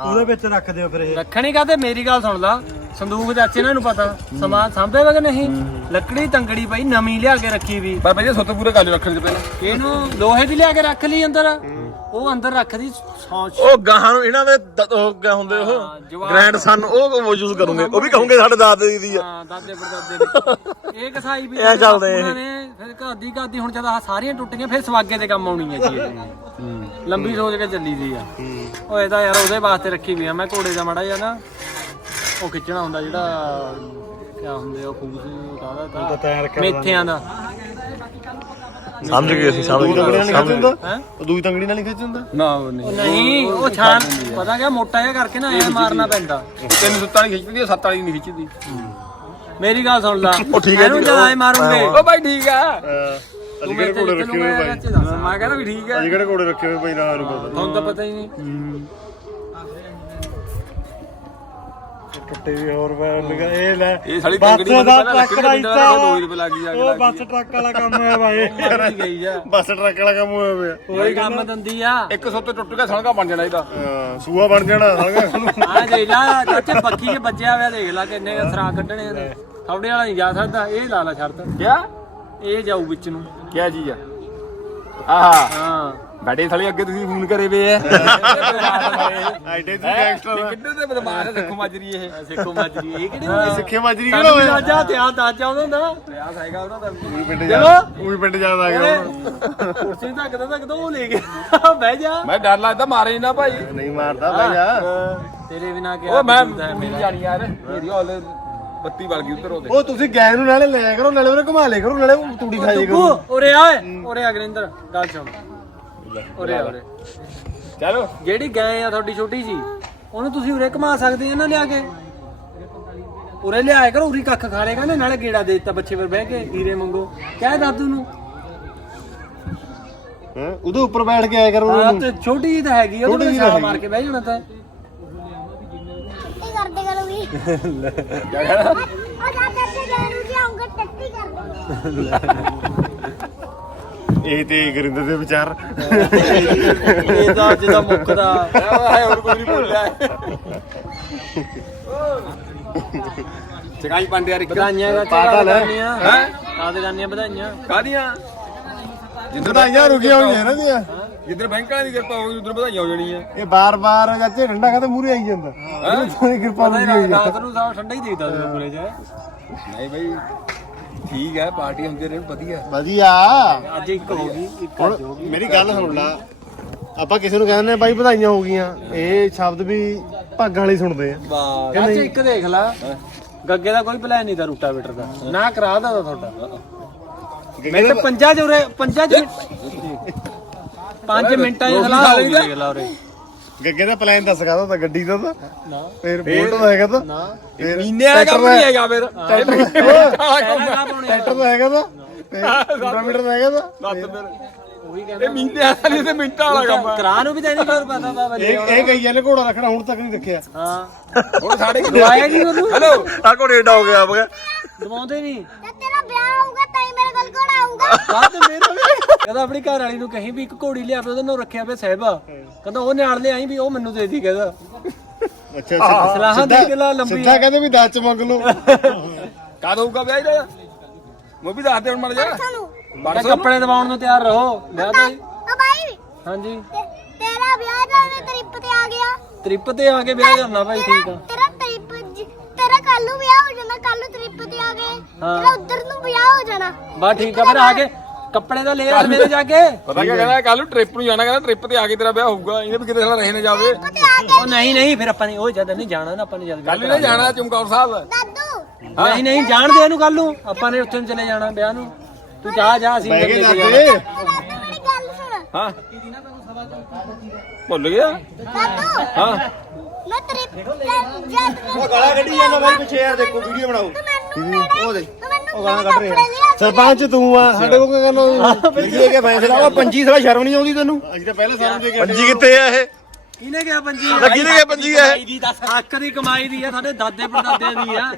ਉਹਦੇ ਵਿੱਚ ਰੱਖ ਦਿਓ ਫਿਰ ਇਹ। ਰੱਖਣੀ ਕਾਤੇ ਮੇਰੀ ਗੱਲ ਸੁਣ ਲਾ। ਸੰਦੂਕ ਚਾਚੇ ਇਹਨਾਂ ਨੂੰ ਪਤਾ। ਸਮਾਨ ਸਾਂਭੇਗਾ ਕਿ ਨਹੀਂ? ਲੱਕੜੀ ਤੰਗੜੀ ਪਈ ਨਵੀਂ ਲਿਆ ਕੇ ਰੱਖੀ ਵੀ। ਪਰ ਭਈ ਸੁੱਤ ਪੂਰੇ ਕਰ ਰੱਖਣ ਦੇ ਪਹਿਲਾਂ ਇਹਨੂੰ ਲੋਹੇ ਦੀ ਲਿਆ ਕੇ ਰੱਖ ਲਈ ਅੰਦਰ। ਉਹ ਅੰਦਰ ਰੱਖਦੀ ਸੌਂਚ। ਉਹ ਗਾਹਾਂ ਨੂੰ ਇਹਨਾਂ ਦੇ ਦ- ਉਹ ਕਿਆ ਹੁੰਦੇ ਉਹ? ਜਵਾਕ। ਗ੍ਰੈਂਡ ਸਨ ਉਹ ਯੂਜ਼ ਕਰੂੰਗੇ। ਉਹ ਵੀ ਕਹੂੰਗੇ ਸਾਡੇ ਦਾਦੇ ਦੀ ਆ। ਹਾਂ ਦਾਦੇ ਪੜਦਾਦੇ ਨੇ ਇਹ ਕਸਾਈ ਵੀ ਇਹ ਚੱਲਦੇ ਇਹ। ਉਹਨਾਂ ਨੇ ਫਿਰ ਘਾਦੀ ਘਾਦੀ ਹੁਣ ਜਦ ਆਹ ਸਾਰੀਆਂ ਟੁੱਟ ਗਈਆਂ ਫਿਰ ਸਵਾਗੇ ਦੇ ਕੰਮ ਆਉਣੀ ਹੈ। ਜੀ ਇਹ ਲੰਬੀ ਸੋਚ ਕੇ ਚੱਲੀ ਦੀ ਆ। ਉਹ ਇਹਦਾ ਯਾਰ ਉਹਦੇ ਵਾਸਤੇ ਰੱਖੀ ਵੀ ਆ। ਮੈਂ ਘੋੜੇ ਦਾ ਮੜਾ ਜਿਹਾ ਨਾ ਉਹ ਖਿੱਚਣਾ ਹੁੰਦਾ ਜਿਹੜਾ ਕਿਆ ਹੁੰਦੇ ਆ ਉਹ ਖੂਸ ਕਾਹਦਾ ਤੈਂ ਮੇਥਿਆਂ ਦਾ। ਸਮਝ ਗਏ ਅਸੀਂ ਸਮਝ ਤੰਗੜੀ ਨਾਲ ਗਏ ਨਹੀਂ ਖਿੱਚ ਹੁੰਦਾ? ਹੈਂ? ਉਹ ਦੂਈ ਤੰਗੜੀ ਨਾਲ ਨਹੀਂ ਖਿੱਚ ਹੁੰਦਾ? ਨਾ ਉਹ ਨਹੀਂ। ਨਹੀਂ ਉਹ ਛਾਨ ਪਤਾ ਕਿਆ ਮੋਟਾ ਜਿਹਾ ਕਰਕੇ ਨਾ ਐ ਮਾਰਨਾ ਪੈਂਦਾ। ਤਿੰਨ ਸੁੱਤਾਂ ਵਾਲੀ ਖਿੱਚਦੀ ਆ, ਸੱਤ ਵਾਲੀ ਨਹੀਂ ਖਿੱਚਦੀ। ਮੇਰੀ ਗੱਲ ਸੁਣ ਲਾ। ਉਹ ਠੀਕ ਹੈ ਇਹਨੂੰ ਜੀ, ਜਦ ਐ ਮਾਰੂਗੇ। ਉਹ ਭਾਈ ਠੀਕ ਆ। ਅਸੀਂ ਕਿਹੜੇ ਰੱਖੇ ਹੋਏ ਭਾਈ? ਮੈਂ ਕਹਿੰਦਾ ਵੀ ਠੀਕ ਆ ਅਸੀਂ ਕਿਹੜੇ ਰੱਖੇ ਹੋਏ ਭਾਈ ਨਾ ਨੂੰ ਪਤਾ। ਤੁਹਾਨੂੰ ਤਾਂ ਪਤਾ ਹੀ ਨਹੀਂ। ਟੁੱਟੇ ਵੀ ਹੋਰ ਪੈਰ ਲਗਾ ਇਹ ਲੈ ਇਹ ਸਾਲੀ ਬੱਸ ਦਾ ਟਰੱਕ ਦਾ ਹਿੱਸਾ ਦੋ ਰੁਪਏ ਲੱਗ ਗਿਆ ਉਹ ਬੱਸ ਟਰੱਕ ਵਾਲਾ ਕੰਮ ਹੈ ਬਾਈ ਗਈ ਆ। ਬੱਸ ਟਰੱਕ ਵਾਲਾ ਕੰਮ ਹੋਇਆ ਪਿਆ। ਕੋਈ ਕੰਮ ਦੰਦੀ ਆ। ਇੱਕ ਸੁੱਤ ਟੁੱਟ ਗਿਆ ਸਣਗਾ ਬਣ ਜਾਣਾ ਇਹਦਾ। ਹਾਂ, ਸੂਆ ਬਣ ਜਾਣਾ ਸਾਲਗਾ ਆ ਦੇਖ ਲਾ ਚਾਚੇ ਬੱਕੀ 'ਚ ਵੱਜਿਆ ਹੋਇਆ ਦੇਖ ਲਾ ਕਿੰਨੇ ਸਰਾ ਕੱਢਣੇ ਨੇ ਥੌੜੇ ਵਾਲਾ ਨਹੀਂ ਜਾ ਸਕਦਾ ਇਹ ਲਾ ਲਾ ਸ਼ਰਤ ਕਿਆ? ਇਹ ਜਾਊ ਵਿੱਚ ਨੂੰ। ਕਿਆ ਚੀਜ਼ ਆ? ਆਹਾ। ਹਾਂ ਬੈਠੇ ਸਾਲੇ ਅੱਗੇ ਤੁਸੀਂ ਫੋਨ ਕਰੇ ਵੇ ਆ। ਐਡੇ ਤੂੰ ਗੈਂਗਸਟਰ ਇਹ ਕਿੱਡੇ ਦੇ ਬਦਮਾਸ਼ ਆ ਦੇਖੋ ਮਾਜਰੀ ਇਹ। ਸਿੱਖੋ ਮਾਜਰੀ ਇਹ ਕਿਹੜੇ ਸਿੱਖੇ ਮਾਜਰੀ ਕਿਹੜਾ ਹੋਇਆ? ਰਾਜਾ ਤੇ ਆ ਦਾਜਾ ਉਹਨਾਂ ਦਾ। ਪਿਆਸ ਹੈਗਾ ਉਹਨਾਂ ਦਾ ਉਹੀ ਪਿੰਡ ਜਾ ਉਹੀ ਪਿੰਡ ਜਾਣ ਆ ਗਿਆ ਹੁਣ। ਕੁਰਸੀ ਧੱਕਦਾ ਧੱਕਦਾ ਉਹ ਲੈ ਗਿਆ ਬਹਿ ਜਾ। ਮੈਂ ਡਰ ਲੱਗਦਾ ਮਾਰੇ ਨਾ ਭਾਈ। ਨਹੀਂ ਮਾਰਦਾ ਭਾਈ ਜਾ। ਤੇਰੇ ਬਿਨਾ ਕੀ ਉਹ ਮੈਂ ਜਾਣੀ ਯਾਰ ਮੇਰੀ ਹੌਲ ਬੱਤੀ ਵਲ ਗਈ ਉਧਰ ਉਹਦੇ। ਉਹ ਤੁਸੀਂ ਗੈ ਨੂੰ ਨਾਲੇ ਲੈ ਕਰੋ ਨਾਲੇ ਉਹਨੇ ਘੁਮਾ ਲਿਆ ਕਰੋ ਨਾਲੇ ਉਹ ਤੂੜੀ ਖਾ ਜਾਇਆ ਕਰੋ। ਉਰੇ ਆ ਉਰੇ ਆ ਗਰਿੰਦਰ ਗੱਲ ਸੁਣ। ਉਰੇ ਆ ਉਰੇ। ਚਲੋ। ਜਿਹੜੀ ਗਏ ਆ ਤੁਹਾਡੀ ਛੋਟੀ ਜੀ ਉਹਨੂੰ ਤੁਸੀਂ ਉਰੇ ਘੁਮਾ ਸਕਦੇ ਆ ਨਾ ਲਿਆ ਕੇ? ਉਰੇ ਲਿਆਇਆ ਕਰੋ ਉਰੀ ਕੱਖ ਖਾ ਲੇਗਾ ਨਾ ਨਾਲੇ ਗੇੜਾ ਦੇ ਦਿੱਤਾ ਬੱਚੇ ਪਰ ਬਹਿ ਕੇ ਹੀਰੇ ਮੰਗੋ ਕਹਿ ਦਾਦੂ ਨੂੰ। ਹਾਂ? ਉਹਦੇ ਉੱਪਰ ਬੈਠ ਕੇ ਆਇਆ ਕਰੋ ਹਾਂ ਉਹਨੂੰ। ਤੇ ਛੋਟੀ ਜੀ ਤਾਂ ਹੈਗੀ ਆ, ਉਹਦੇ ਛੋਟੀ ਜਿਹੀ ਛਾਲ ਤਾਂ ਮਾਰ ਕੇ ਬਹਿ ਜਾਣਾ ਤਾਂ। ਟੱਟੀ ਕਰਦੇ ਕਰੋਗੀ। ਆ ਜਾ ਟੱਟੀ ਜਾਣੂ ਜੀ ਆਉਂਗਾ ਟੱਟੀ ਕਰਦੇ ਇਹ ਤੇ ਗਰਿੰਦਰ ਦੇ ਵਿਚਾਰ। ਇਹ ਤਾਂ ਅੱਜ ਦਾ ਮੁੱਕਦਾ ਹਾਏ ਹੋਰ ਕੋਈ ਨਹੀਂ ਬੋਲਿਆ। ਚਗਾਈ ਪੰਡਿਆ ਰਿਕ ਵਧਾਈਆਂ ਦਾ ਪਾਤਾ ਲੈ। ਹੈ। ਆਦੇ ਗਾਨੀਆਂ ਵਧਾਈਆਂ? ਕਾਦੀਆਂ ਵਧਾਈਆਂ ਰੁਕੀਆਂ ਹੋਈਆਂ ਇਹਨਾਂ ਦੀਆਂ। ਜਿੱਧਰ ਬੈਂਕਾਂ ਦੀ ਕਿਰਪਾ ਹੋਈ ਉਧਰ ਵਧਾਈਆਂ ਹੋ ਜਾਣੀਆਂ। ਇਹ ਬਾਰ-ਬਾਰ ਚਾਚੇ ਠੰਡਾ ਖਾਤੇ ਮੂਰੇ ਆਈ ਜਾਂਦਾ। ਕਿਰਪਾ ਹੋਈ ਰਾਤ ਨੂੰ ਠੰਡਾ ਹੀ ਦੇਖਦਾ ਤੂੰ ਕੋਲੇ ਜਾ ਨਹੀਂ ਬਈ। ਠੀਕ ਹੈ ਪਾਰਟੀ ਹੁੰਦੀ ਰਹੇ ਵਧੀਆ। ਵਧੀਆ। ਅੱਜ ਇੱਕ ਹੋ ਗਈ ਇੱਕ ਹੁਣ ਮੇਰੀ ਗੱਲ ਸੁਣ ਲਾ ਆਪਾਂ ਕਿਸੇ ਨੂੰ ਕਹਿੰਦੇ ਨੇ ਬਾਈ ਵਧਾਈਆਂ ਹੋ ਗਈਆਂ। ਇਹ ਸ਼ਬਦ ਵੀ ਭਾਗਾਂ ਵਾਲੇ ਸੁਣਦੇ ਆ। ਬਾਤ ਅੱਜ ਇੱਕ ਦੇਖ ਲਾ ਗੱਗੇ ਦਾ ਕੋਈ ਪਲਾਨ ਨਹੀਂ ਤਾਂ ਰੂਟਾਵੇਟਰ ਦਾ। ਨਾ ਕਰਾ ਦਾ ਤੁਹਾਡਾ। ਮਿੰਟ ਪੰਜਾਂ ਚ ਉਰੇ ਪੰਜਾਂ ਚ ਪੰਜ ਮਿੰਟਾਂ ਦੀ ਸਲਾਹ ਹੋ ਗਈ। ਦੇਖ ਲਾ ਉਰੇ। ਗੱਗੇ ਦਾ ਪਲਾਨ ਦੱਸ ਕਾਹਦਾ ਤਾਂ ਗੱਡੀ ਦਾ ਤਾਂ? ਨਾ। ਫਿਰ ਬੋਲਟ ਦਾ ਹੈਗਾ ਤਾਂ? ਨਾ। ਮਹੀਨੇ ਵਾਲਾ ਕੰਮ ਨਹੀਂ ਹੈਗਾ ਫਿਰ। ਟਰੈਕਟਰ ਦਾ ਹੈਗਾ ਤਾਂ। ਕਿਲੋਮੀਟਰ ਦਾ ਹੈਗਾ ਤਾਂ? ਦੱਸ ਫਿਰ ਉਹੀ ਇਹ ਕਹਿੰਦਾ ਮਹੀਨੇ ਵਾਲਾ ਨਹੀਂ ਤੇ ਮਿੰਟਾਂ ਵਾਲਾ ਕੰਮ ਕਰਾ ਨੂੰ ਵੀ ਤਾਂ ਨਹੀਂ ਹੋਰ ਪਤਾ ਤਾਂ ਬੱਲੇ ਇਹ ਇਹ ਕਹੀ ਜਾਂਦੇ ਘੋੜਾ ਰੱਖਣਾ ਹੁਣ ਤੱਕ ਨਹੀਂ ਰੱਖਿਆ ਹਾਂ। ਹੁਣ ਸਾਡੇ ਕੀ ਦਵਾਇਆ ਨਹੀਂ ਉਹਨੂੰ? ਹੈਲੋ ਆ ਕੋੜੇ ਏਡਾ ਹੋ ਗਿਆ ਦਵਾਉਂਦੇ ਨਹੀਂ। ਤੇ ਤੇਰਾ ਵਿਆਹ ਹੋਊਗਾ ਤਾਂ ਹੀ ਮੇਰੇ ਕੋਲ ਕੋਲ ਆਊਗਾ। ਬਾਤ ਮੇਰਾ ਕਹਿੰਦਾ ਆਪਣੀ ਘਰ ਵਾਲੀ ਨੂੰ ਕਹੀਂ ਵੀ ਇੱਕ ਘੋੜੀ ਲਿਆ ਕੇ ਉਹਦੇ ਨਾਲ ਰੱਖਿਆ ਵੇ ਸਹਿਬਾ। ਕਹਿੰਦਾ ਉਹ ਨਾਲ ਲਿਆਈ ਵੀ ਉਹ ਮੈਨੂੰ ਦੇ ਦੀ ਕਹਿੰਦਾ। ਅੱਛਾ ਸਲਾਹਾਂ ਦੇ ਕੇ ਲਾ ਲੰਬੀ ਸਿੱਧਾ ਕਹਿੰਦੇ ਵੀ ਦਾਤ ਚ ਮੰਗ ਲਓ। ਕਦ ਹੋਊਗਾ ਵਿਆਹ ਇਹਦਾ? ਮੈਂ ਵੀ ਦੱਸ ਦੇ ਹੁਣ ਮਰ ਜਾ। ਸਾਨੂੰ ਕਹਿੰਦਾ ਕੱਪੜੇ ਦਵਾਉਣ ਨੂੰ ਤਿਆਰ ਰਹੋ। ਵਿਆਹ ਦਾ ਹੀ। ਆ ਬਾਈ। ਹਾਂਜੀ। ਤੇ- ਤੇਰਾ ਵਿਆਹ ਤੇ ਆ ਗਿਆ। ਟ੍ਰਿਪ ਤੇ ਆ ਕੇ ਵਿਆਹ ਕਰਨਾ ਭਾਈ ਠੀਕ ਆ। ਤੇਰਾ ਤੇਰਾ ਕੱਲ ਨੂੰ ਵਿਆਹ ਹੋ ਜਾਣਾ ਕੱਲ ਨੂੰ ਟ੍ਰਿਪ ਤੇ ਆ ਗਏ। ਤੇਰਾ ਉਧਰ ਨੂੰ ਵਿਆਹ ਹੋ ਜਾਣਾ। ਬਸ ਠੀਕ ਆ ਫਿਰ ਆ ਕੇ ਕੱਪੜੇ ਦਾ ਲੈ ਆ ਮੇਰੇ ਜਾ ਕੇ। ਪਤਾ ਕੀ ਕਹਿੰਦਾ ਕੱਲ ਨੂੰ ਟ੍ਰਿਪ ਨੂੰ ਜਾਣਾ ਕਹਿੰਦਾ ਟ੍ਰਿਪ ਤੇ ਆ ਕੇ ਤੇਰਾ ਵਿਆਹ ਹੋਊਗਾ ਇਹਨੇ ਵੀ ਕਿਤੇ ਸਾਲਾ ਰਹੇ ਨਾ ਜਾਵੇ ਤੇ ਆ ਕੇ ਉਹ ਨਹੀਂ ਨਹੀਂ ਫਿਰ ਆਪਾਂ ਨੇ ਉਹ ਜਦ ਨਹੀਂ ਜਾਣਾ ਨਾ ਆਪਾਂ ਨੇ ਜਦ ਕੱਲ ਇਹਨੇ ਜਾਣਾ ਚਮਕੌਰ ਸਾਹਿਬ। ਦਾਦੂ। ਨਹੀਂ ਨਹੀਂ ਜਾਣਦੇ ਇਹਨੂੰ ਕੱਲ ਨੂੰ। ਆਪਾਂ ਨੇ ਉੱਥੇ ਨੂੰ ਚਲੇ ਜਾਣਾ ਵਿਆਹ ਨੂੰ। ਤੂੰ ਜਾ ਜਾ ਅਸੀਂ ਬਹਿ ਕੇ ਲੈ ਕੇ ਦਾਦੇ। ਦਾਦੂ ਮੇਰੀ ਗੱਲ ਸੁਣ। ਹਾਂ। ਭੁੱਲ ਗਿਆ। ਦਾਦੂ। ਹਾਂ। ਮੈਂ ਜਦ ਉਹ ਗਾਲਾਂ ਕੱਢੀ ਜਾਂਦਾ ਬਾਈ ਪਿੱਛੇ ਯਾਰ ਦੇਖੋ ਵੀਡੀਓ ਬਣਾਓ। ਉਹ ਦੇ ਤੂੰ ਮੈਨੂੰ ਗਾਲਾਂ ਕੱਢ ਕੱਪੜੇ ਰਿਹਾ ਲਿਆ ਸਰਪੰਚ ਤੂੰ ਆ ਸਾਡੇ ਕੋਲ ਕੀ ਕਰਨਾ ਲਿਖੀਏ ਕੇ ਫੈਸਲਾ? ਉਹ ਪੰਜੀ ਸਾਲਾ ਸ਼ਰਮ ਨਹੀਂ ਆਉਂਦੀ ਤੈਨੂੰ? ਅੱਜ ਤਾਂ ਪਹਿਲਾਂ ਸ਼ਰਮ ਦੇ ਕੇ ਪੰਜੀ ਕਿੱਥੇ ਆ ਇਹ? ਕਿਹਨੇ ਗਿਆ ਪੰਜੀ? ਲੱਗੀ ਨੇ ਪੰਜੀ ਇਹ? ਦੀ ਦੱਸ। ਹੱਕ ਦੀ ਕਮਾਈ ਦੀ ਆ ਸਾਡੇ ਦਾਦੇ ਪੜਦਾਦੇ ਦੀ ਆ।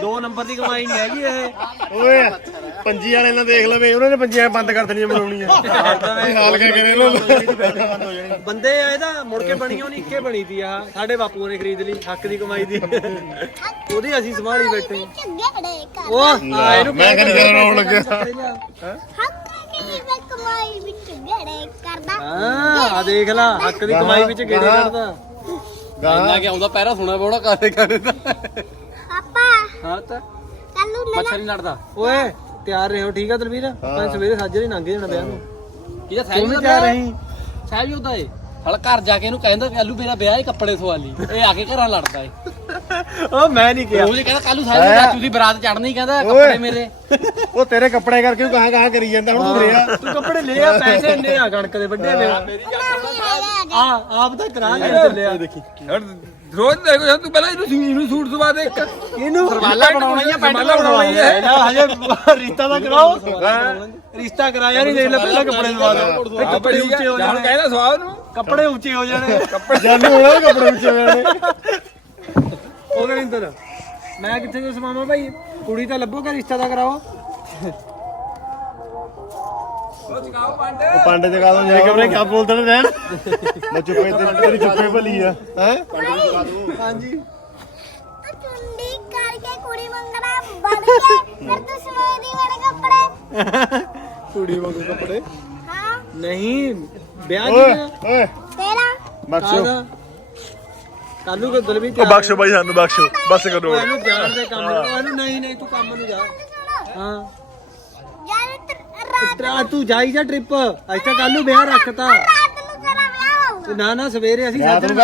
ਦੋ ਨੰਬਰ ਦੀ ਕਮਾਈ ਨਹੀਂ ਹੈਗੀ ਇਹ। ਓਏ ਪੰਜੀ ਵਾਲੇ ਨਾਲ ਦੇਖ ਲਵੇ ਉਹਨਾਂ ਨੇ ਪੰਜੀਆਂ ਬੰਦ ਕਰ ਦੇਣੀਆਂ ਬਣਾਉਣੀਆਂ। ਇਹ ਹਾਲ ਕਿਆ ਕਰੇ ਇਹਨਾਂ ਨੂੰ? ਬੰਦੇ ਆ ਇਹਦਾ ਮੁੜ ਕੇ ਬਣੀ ਉਹ ਇੱਕੇ ਬਣੀ ਦੀ ਆ। ਸਾਡੇ ਬਾਪੂ ਨੇ ਖਰੀਦ ਲਈ ਹੱਕ ਦੀ ਕਮਾਈ ਦੀ। ਉਹਦੀ ਅਸੀਂ ਸੰਭਾਲੀ ਬੈਠੇ ਉਹ ਆ ਇਹਨੂੰ ਮੈਂ ਕਹਿੰਦਾ ਆਉਣ ਲੱਗਿਆ ਹੱਕ ਦੀ ਕਮਾਈ ਵਿੱਚ ਝਗੜੇ ਕਰਦਾ ਹਾਂ ਆ ਦੇਖ ਲਾ ਹੱਕ ਦੀ ਕਮਾਈ ਵਿੱਚ ਗੇੜੇ ਕਰਦਾ ਇੰਨਾ ਕਿ ਆਉਂਦਾ ਪਹਿਰਾ ਸੁਣਾ ਬੋੜਾ ਕਾਦੇ ਕਾਦੇ ਦਾ ਪਾਪਾ ਹਾਂ ਤਾਂ। ਕੱਲ ਨੂੰ ਨਾ ਮੱਛਰ ਨਹੀਂ ਲੜਦਾ। ਓਏ। ਤਿਆਰ ਰਹੋ ਠੀਕ ਆ ਦਲਵੀਰ? ਆਪਾਂ ਸਵੇਰੇ ਸਾਜਰੇ ਲੰਘ ਜਾਣਾ ਵਿਆਹ ਨੂੰ। ਕੀ ਤੂੰ ਵੀ ਤਿਆਰ ਰਹੀਂ। ਸਾਹਿਬ ਯੋਦਾ ਏ। ਹਲ ਘਰ ਜਾ ਕੇ ਇਹਨੂੰ ਕਹਿੰਦਾ ਕੱਲੂ ਮੇਰਾ ਵਿਆਹ ਹੈ ਕੱਪੜੇ ਸਵਾਲੀ ਇਹ ਆ ਕੇ ਘਰਾਂ ਲੜਦਾ ਏ। ਉਹ ਮੈਂ ਨਹੀਂ ਕਿਹਾ। ਉਹ ਕਹਿੰਦਾ ਕੱਲੂ ਸਾਹਿਬ ਚਾਚੂ ਦੀ ਬਰਾਤ ਚੜਨੀ ਕਹਿੰਦਾ ਕੱਪੜੇ ਮੇਰੇ। ਉਹ ਤੇਰੇ ਕੱਪੜੇ ਕਰਕੇ ਉਹ ਕਹਾਂ ਕਹਾਂ ਕਰੀ ਜਾਂਦਾ ਹੁਣ ਤੂੰ ਰਿਹਾ ਤੂੰ ਕੱਪੜੇ ਲੈ ਆ ਪੈਸੇ ਇੰਨੇ ਆ ਕਣਕ ਦੇ ਵੱਡੇ ਵੇ। ਆ ਆਪ ਤਾਂ ਚੱਲਿਆ। ਦੇਖੀ ਰੋਜ਼ ਦੇਖੋ ਯਾਰ ਤੂੰ ਪਹਿਲਾਂ ਇਹਨੂੰ ਸੀ- ਇਹਨੂੰ ਸੂਟ ਸਵਾ ਦੇ ਇੱਕ। ਇਹਨੂੰ ਸਰਵਾਲਾ ਬਣਾਉਣਾ ਹੀ ਆ ਸਰਵਾਲਾ ਬਣਾਉਣਾ ਹੀ ਹੈ ਹਜੇ ਰਿਸ਼ਤਾ ਤਾਂ ਕਰਾਓ ਰਿਸ਼ਤਾ ਕਰਾਇਆ ਨਹੀਂ ਦੇਖ ਲੈ ਪਹਿਲਾਂ ਕੱਪੜੇ ਦਵਾ ਦੇ। ਕੱਪੜੇ ਉੱਚੇ ਹੋ ਹੁਣ ਜਾਣੇ। ਕਹਿੰਦਾ ਸਵਾਦ ਨੂੰ ਕੱਪੜੇ ਉੱਚੇ ਹੋ ਜਾਣੇ। ਜਾਨੂ ਹੋਣਾ ਕੱਪੜੇ ਵਿੱਚ ਜਾਣੇ। ਉਹ ਕਰਿੰਦਰ ਮੈਂ ਕਿੱਥੇ ਤੋਂ ਸਮਾਵਾਂ ਭਾਈ? ਕੁੜੀ ਤਾਂ ਲੱਭੋ ਕਿ ਰਿਸ਼ਤਾ ਤਾਂ ਕਰਾਓ। ਉਹ ਪੰਡ। ਜਗਾ ਦੋ ਜਿਹੜੇ ਕਮਰੇ ਕਾ ਬੋਲਦੇ ਨੇ ਰਹਿਣ। ਮੈਂ ਚੁੱਪੇ ਤੇ ਤੇਰੀ ਚੁੱਪੇ ਭਲੀ ਆ। ਹੈ? ਹਾਂਜੀ। ਚੁੰਡੀ ਕਰਕੇ ਕੁੜੀ ਮੰਗਣਾ ਬਣ ਕੇ ਫਿਰ ਤੂੰ ਸਮੋਦੀ ਵਾਲੇ ਕੱਪੜੇ। ਕੁੜੀ ਵਾਂਗੂ ਕੱਪੜੇ? ਹਾਂ। ਨਹੀਂ ਵਿਆਹ ਓਏ ਦੀ ਓਏ। ਤੇਰਾ? ਬਖਸ਼ੋ। ਕੱਲੂ ਕੇ ਦਿਲ ਵੀ ਉਹ ਬਖਸ਼ੋ ਬਾਈ ਸਾਨੂੰ ਬਖਸ਼ੋ। ਬਸ ਕਰੋ ਉਹ ਇਹਨੂੰ ਜਾਣ ਦੇ ਕੰਮ ਨੂੰ ਇਹਨੂੰ ਨਹੀਂ ਨਹੀਂ ਤੂੰ ਕੰਮ ਨੂੰ ਜਾ। ਹਾਂ। ਤੇਰਾ ਤੂੰ ਜਾਈ ਜਾ ਟ੍ਰਿਪ ਅੱਜ ਤਾਂ ਕੱਲ ਨੂੰ ਵਿਆਹ ਰੱਖਤਾ। ਰਾਤ ਨੂੰ ਤੇਰਾ ਵਿਆਹ ਹੋਊਗਾ। ਤੇ ਨਾ ਨਾ ਸਵੇਰੇ ਅਸੀਂ ਕਾਹਦੇ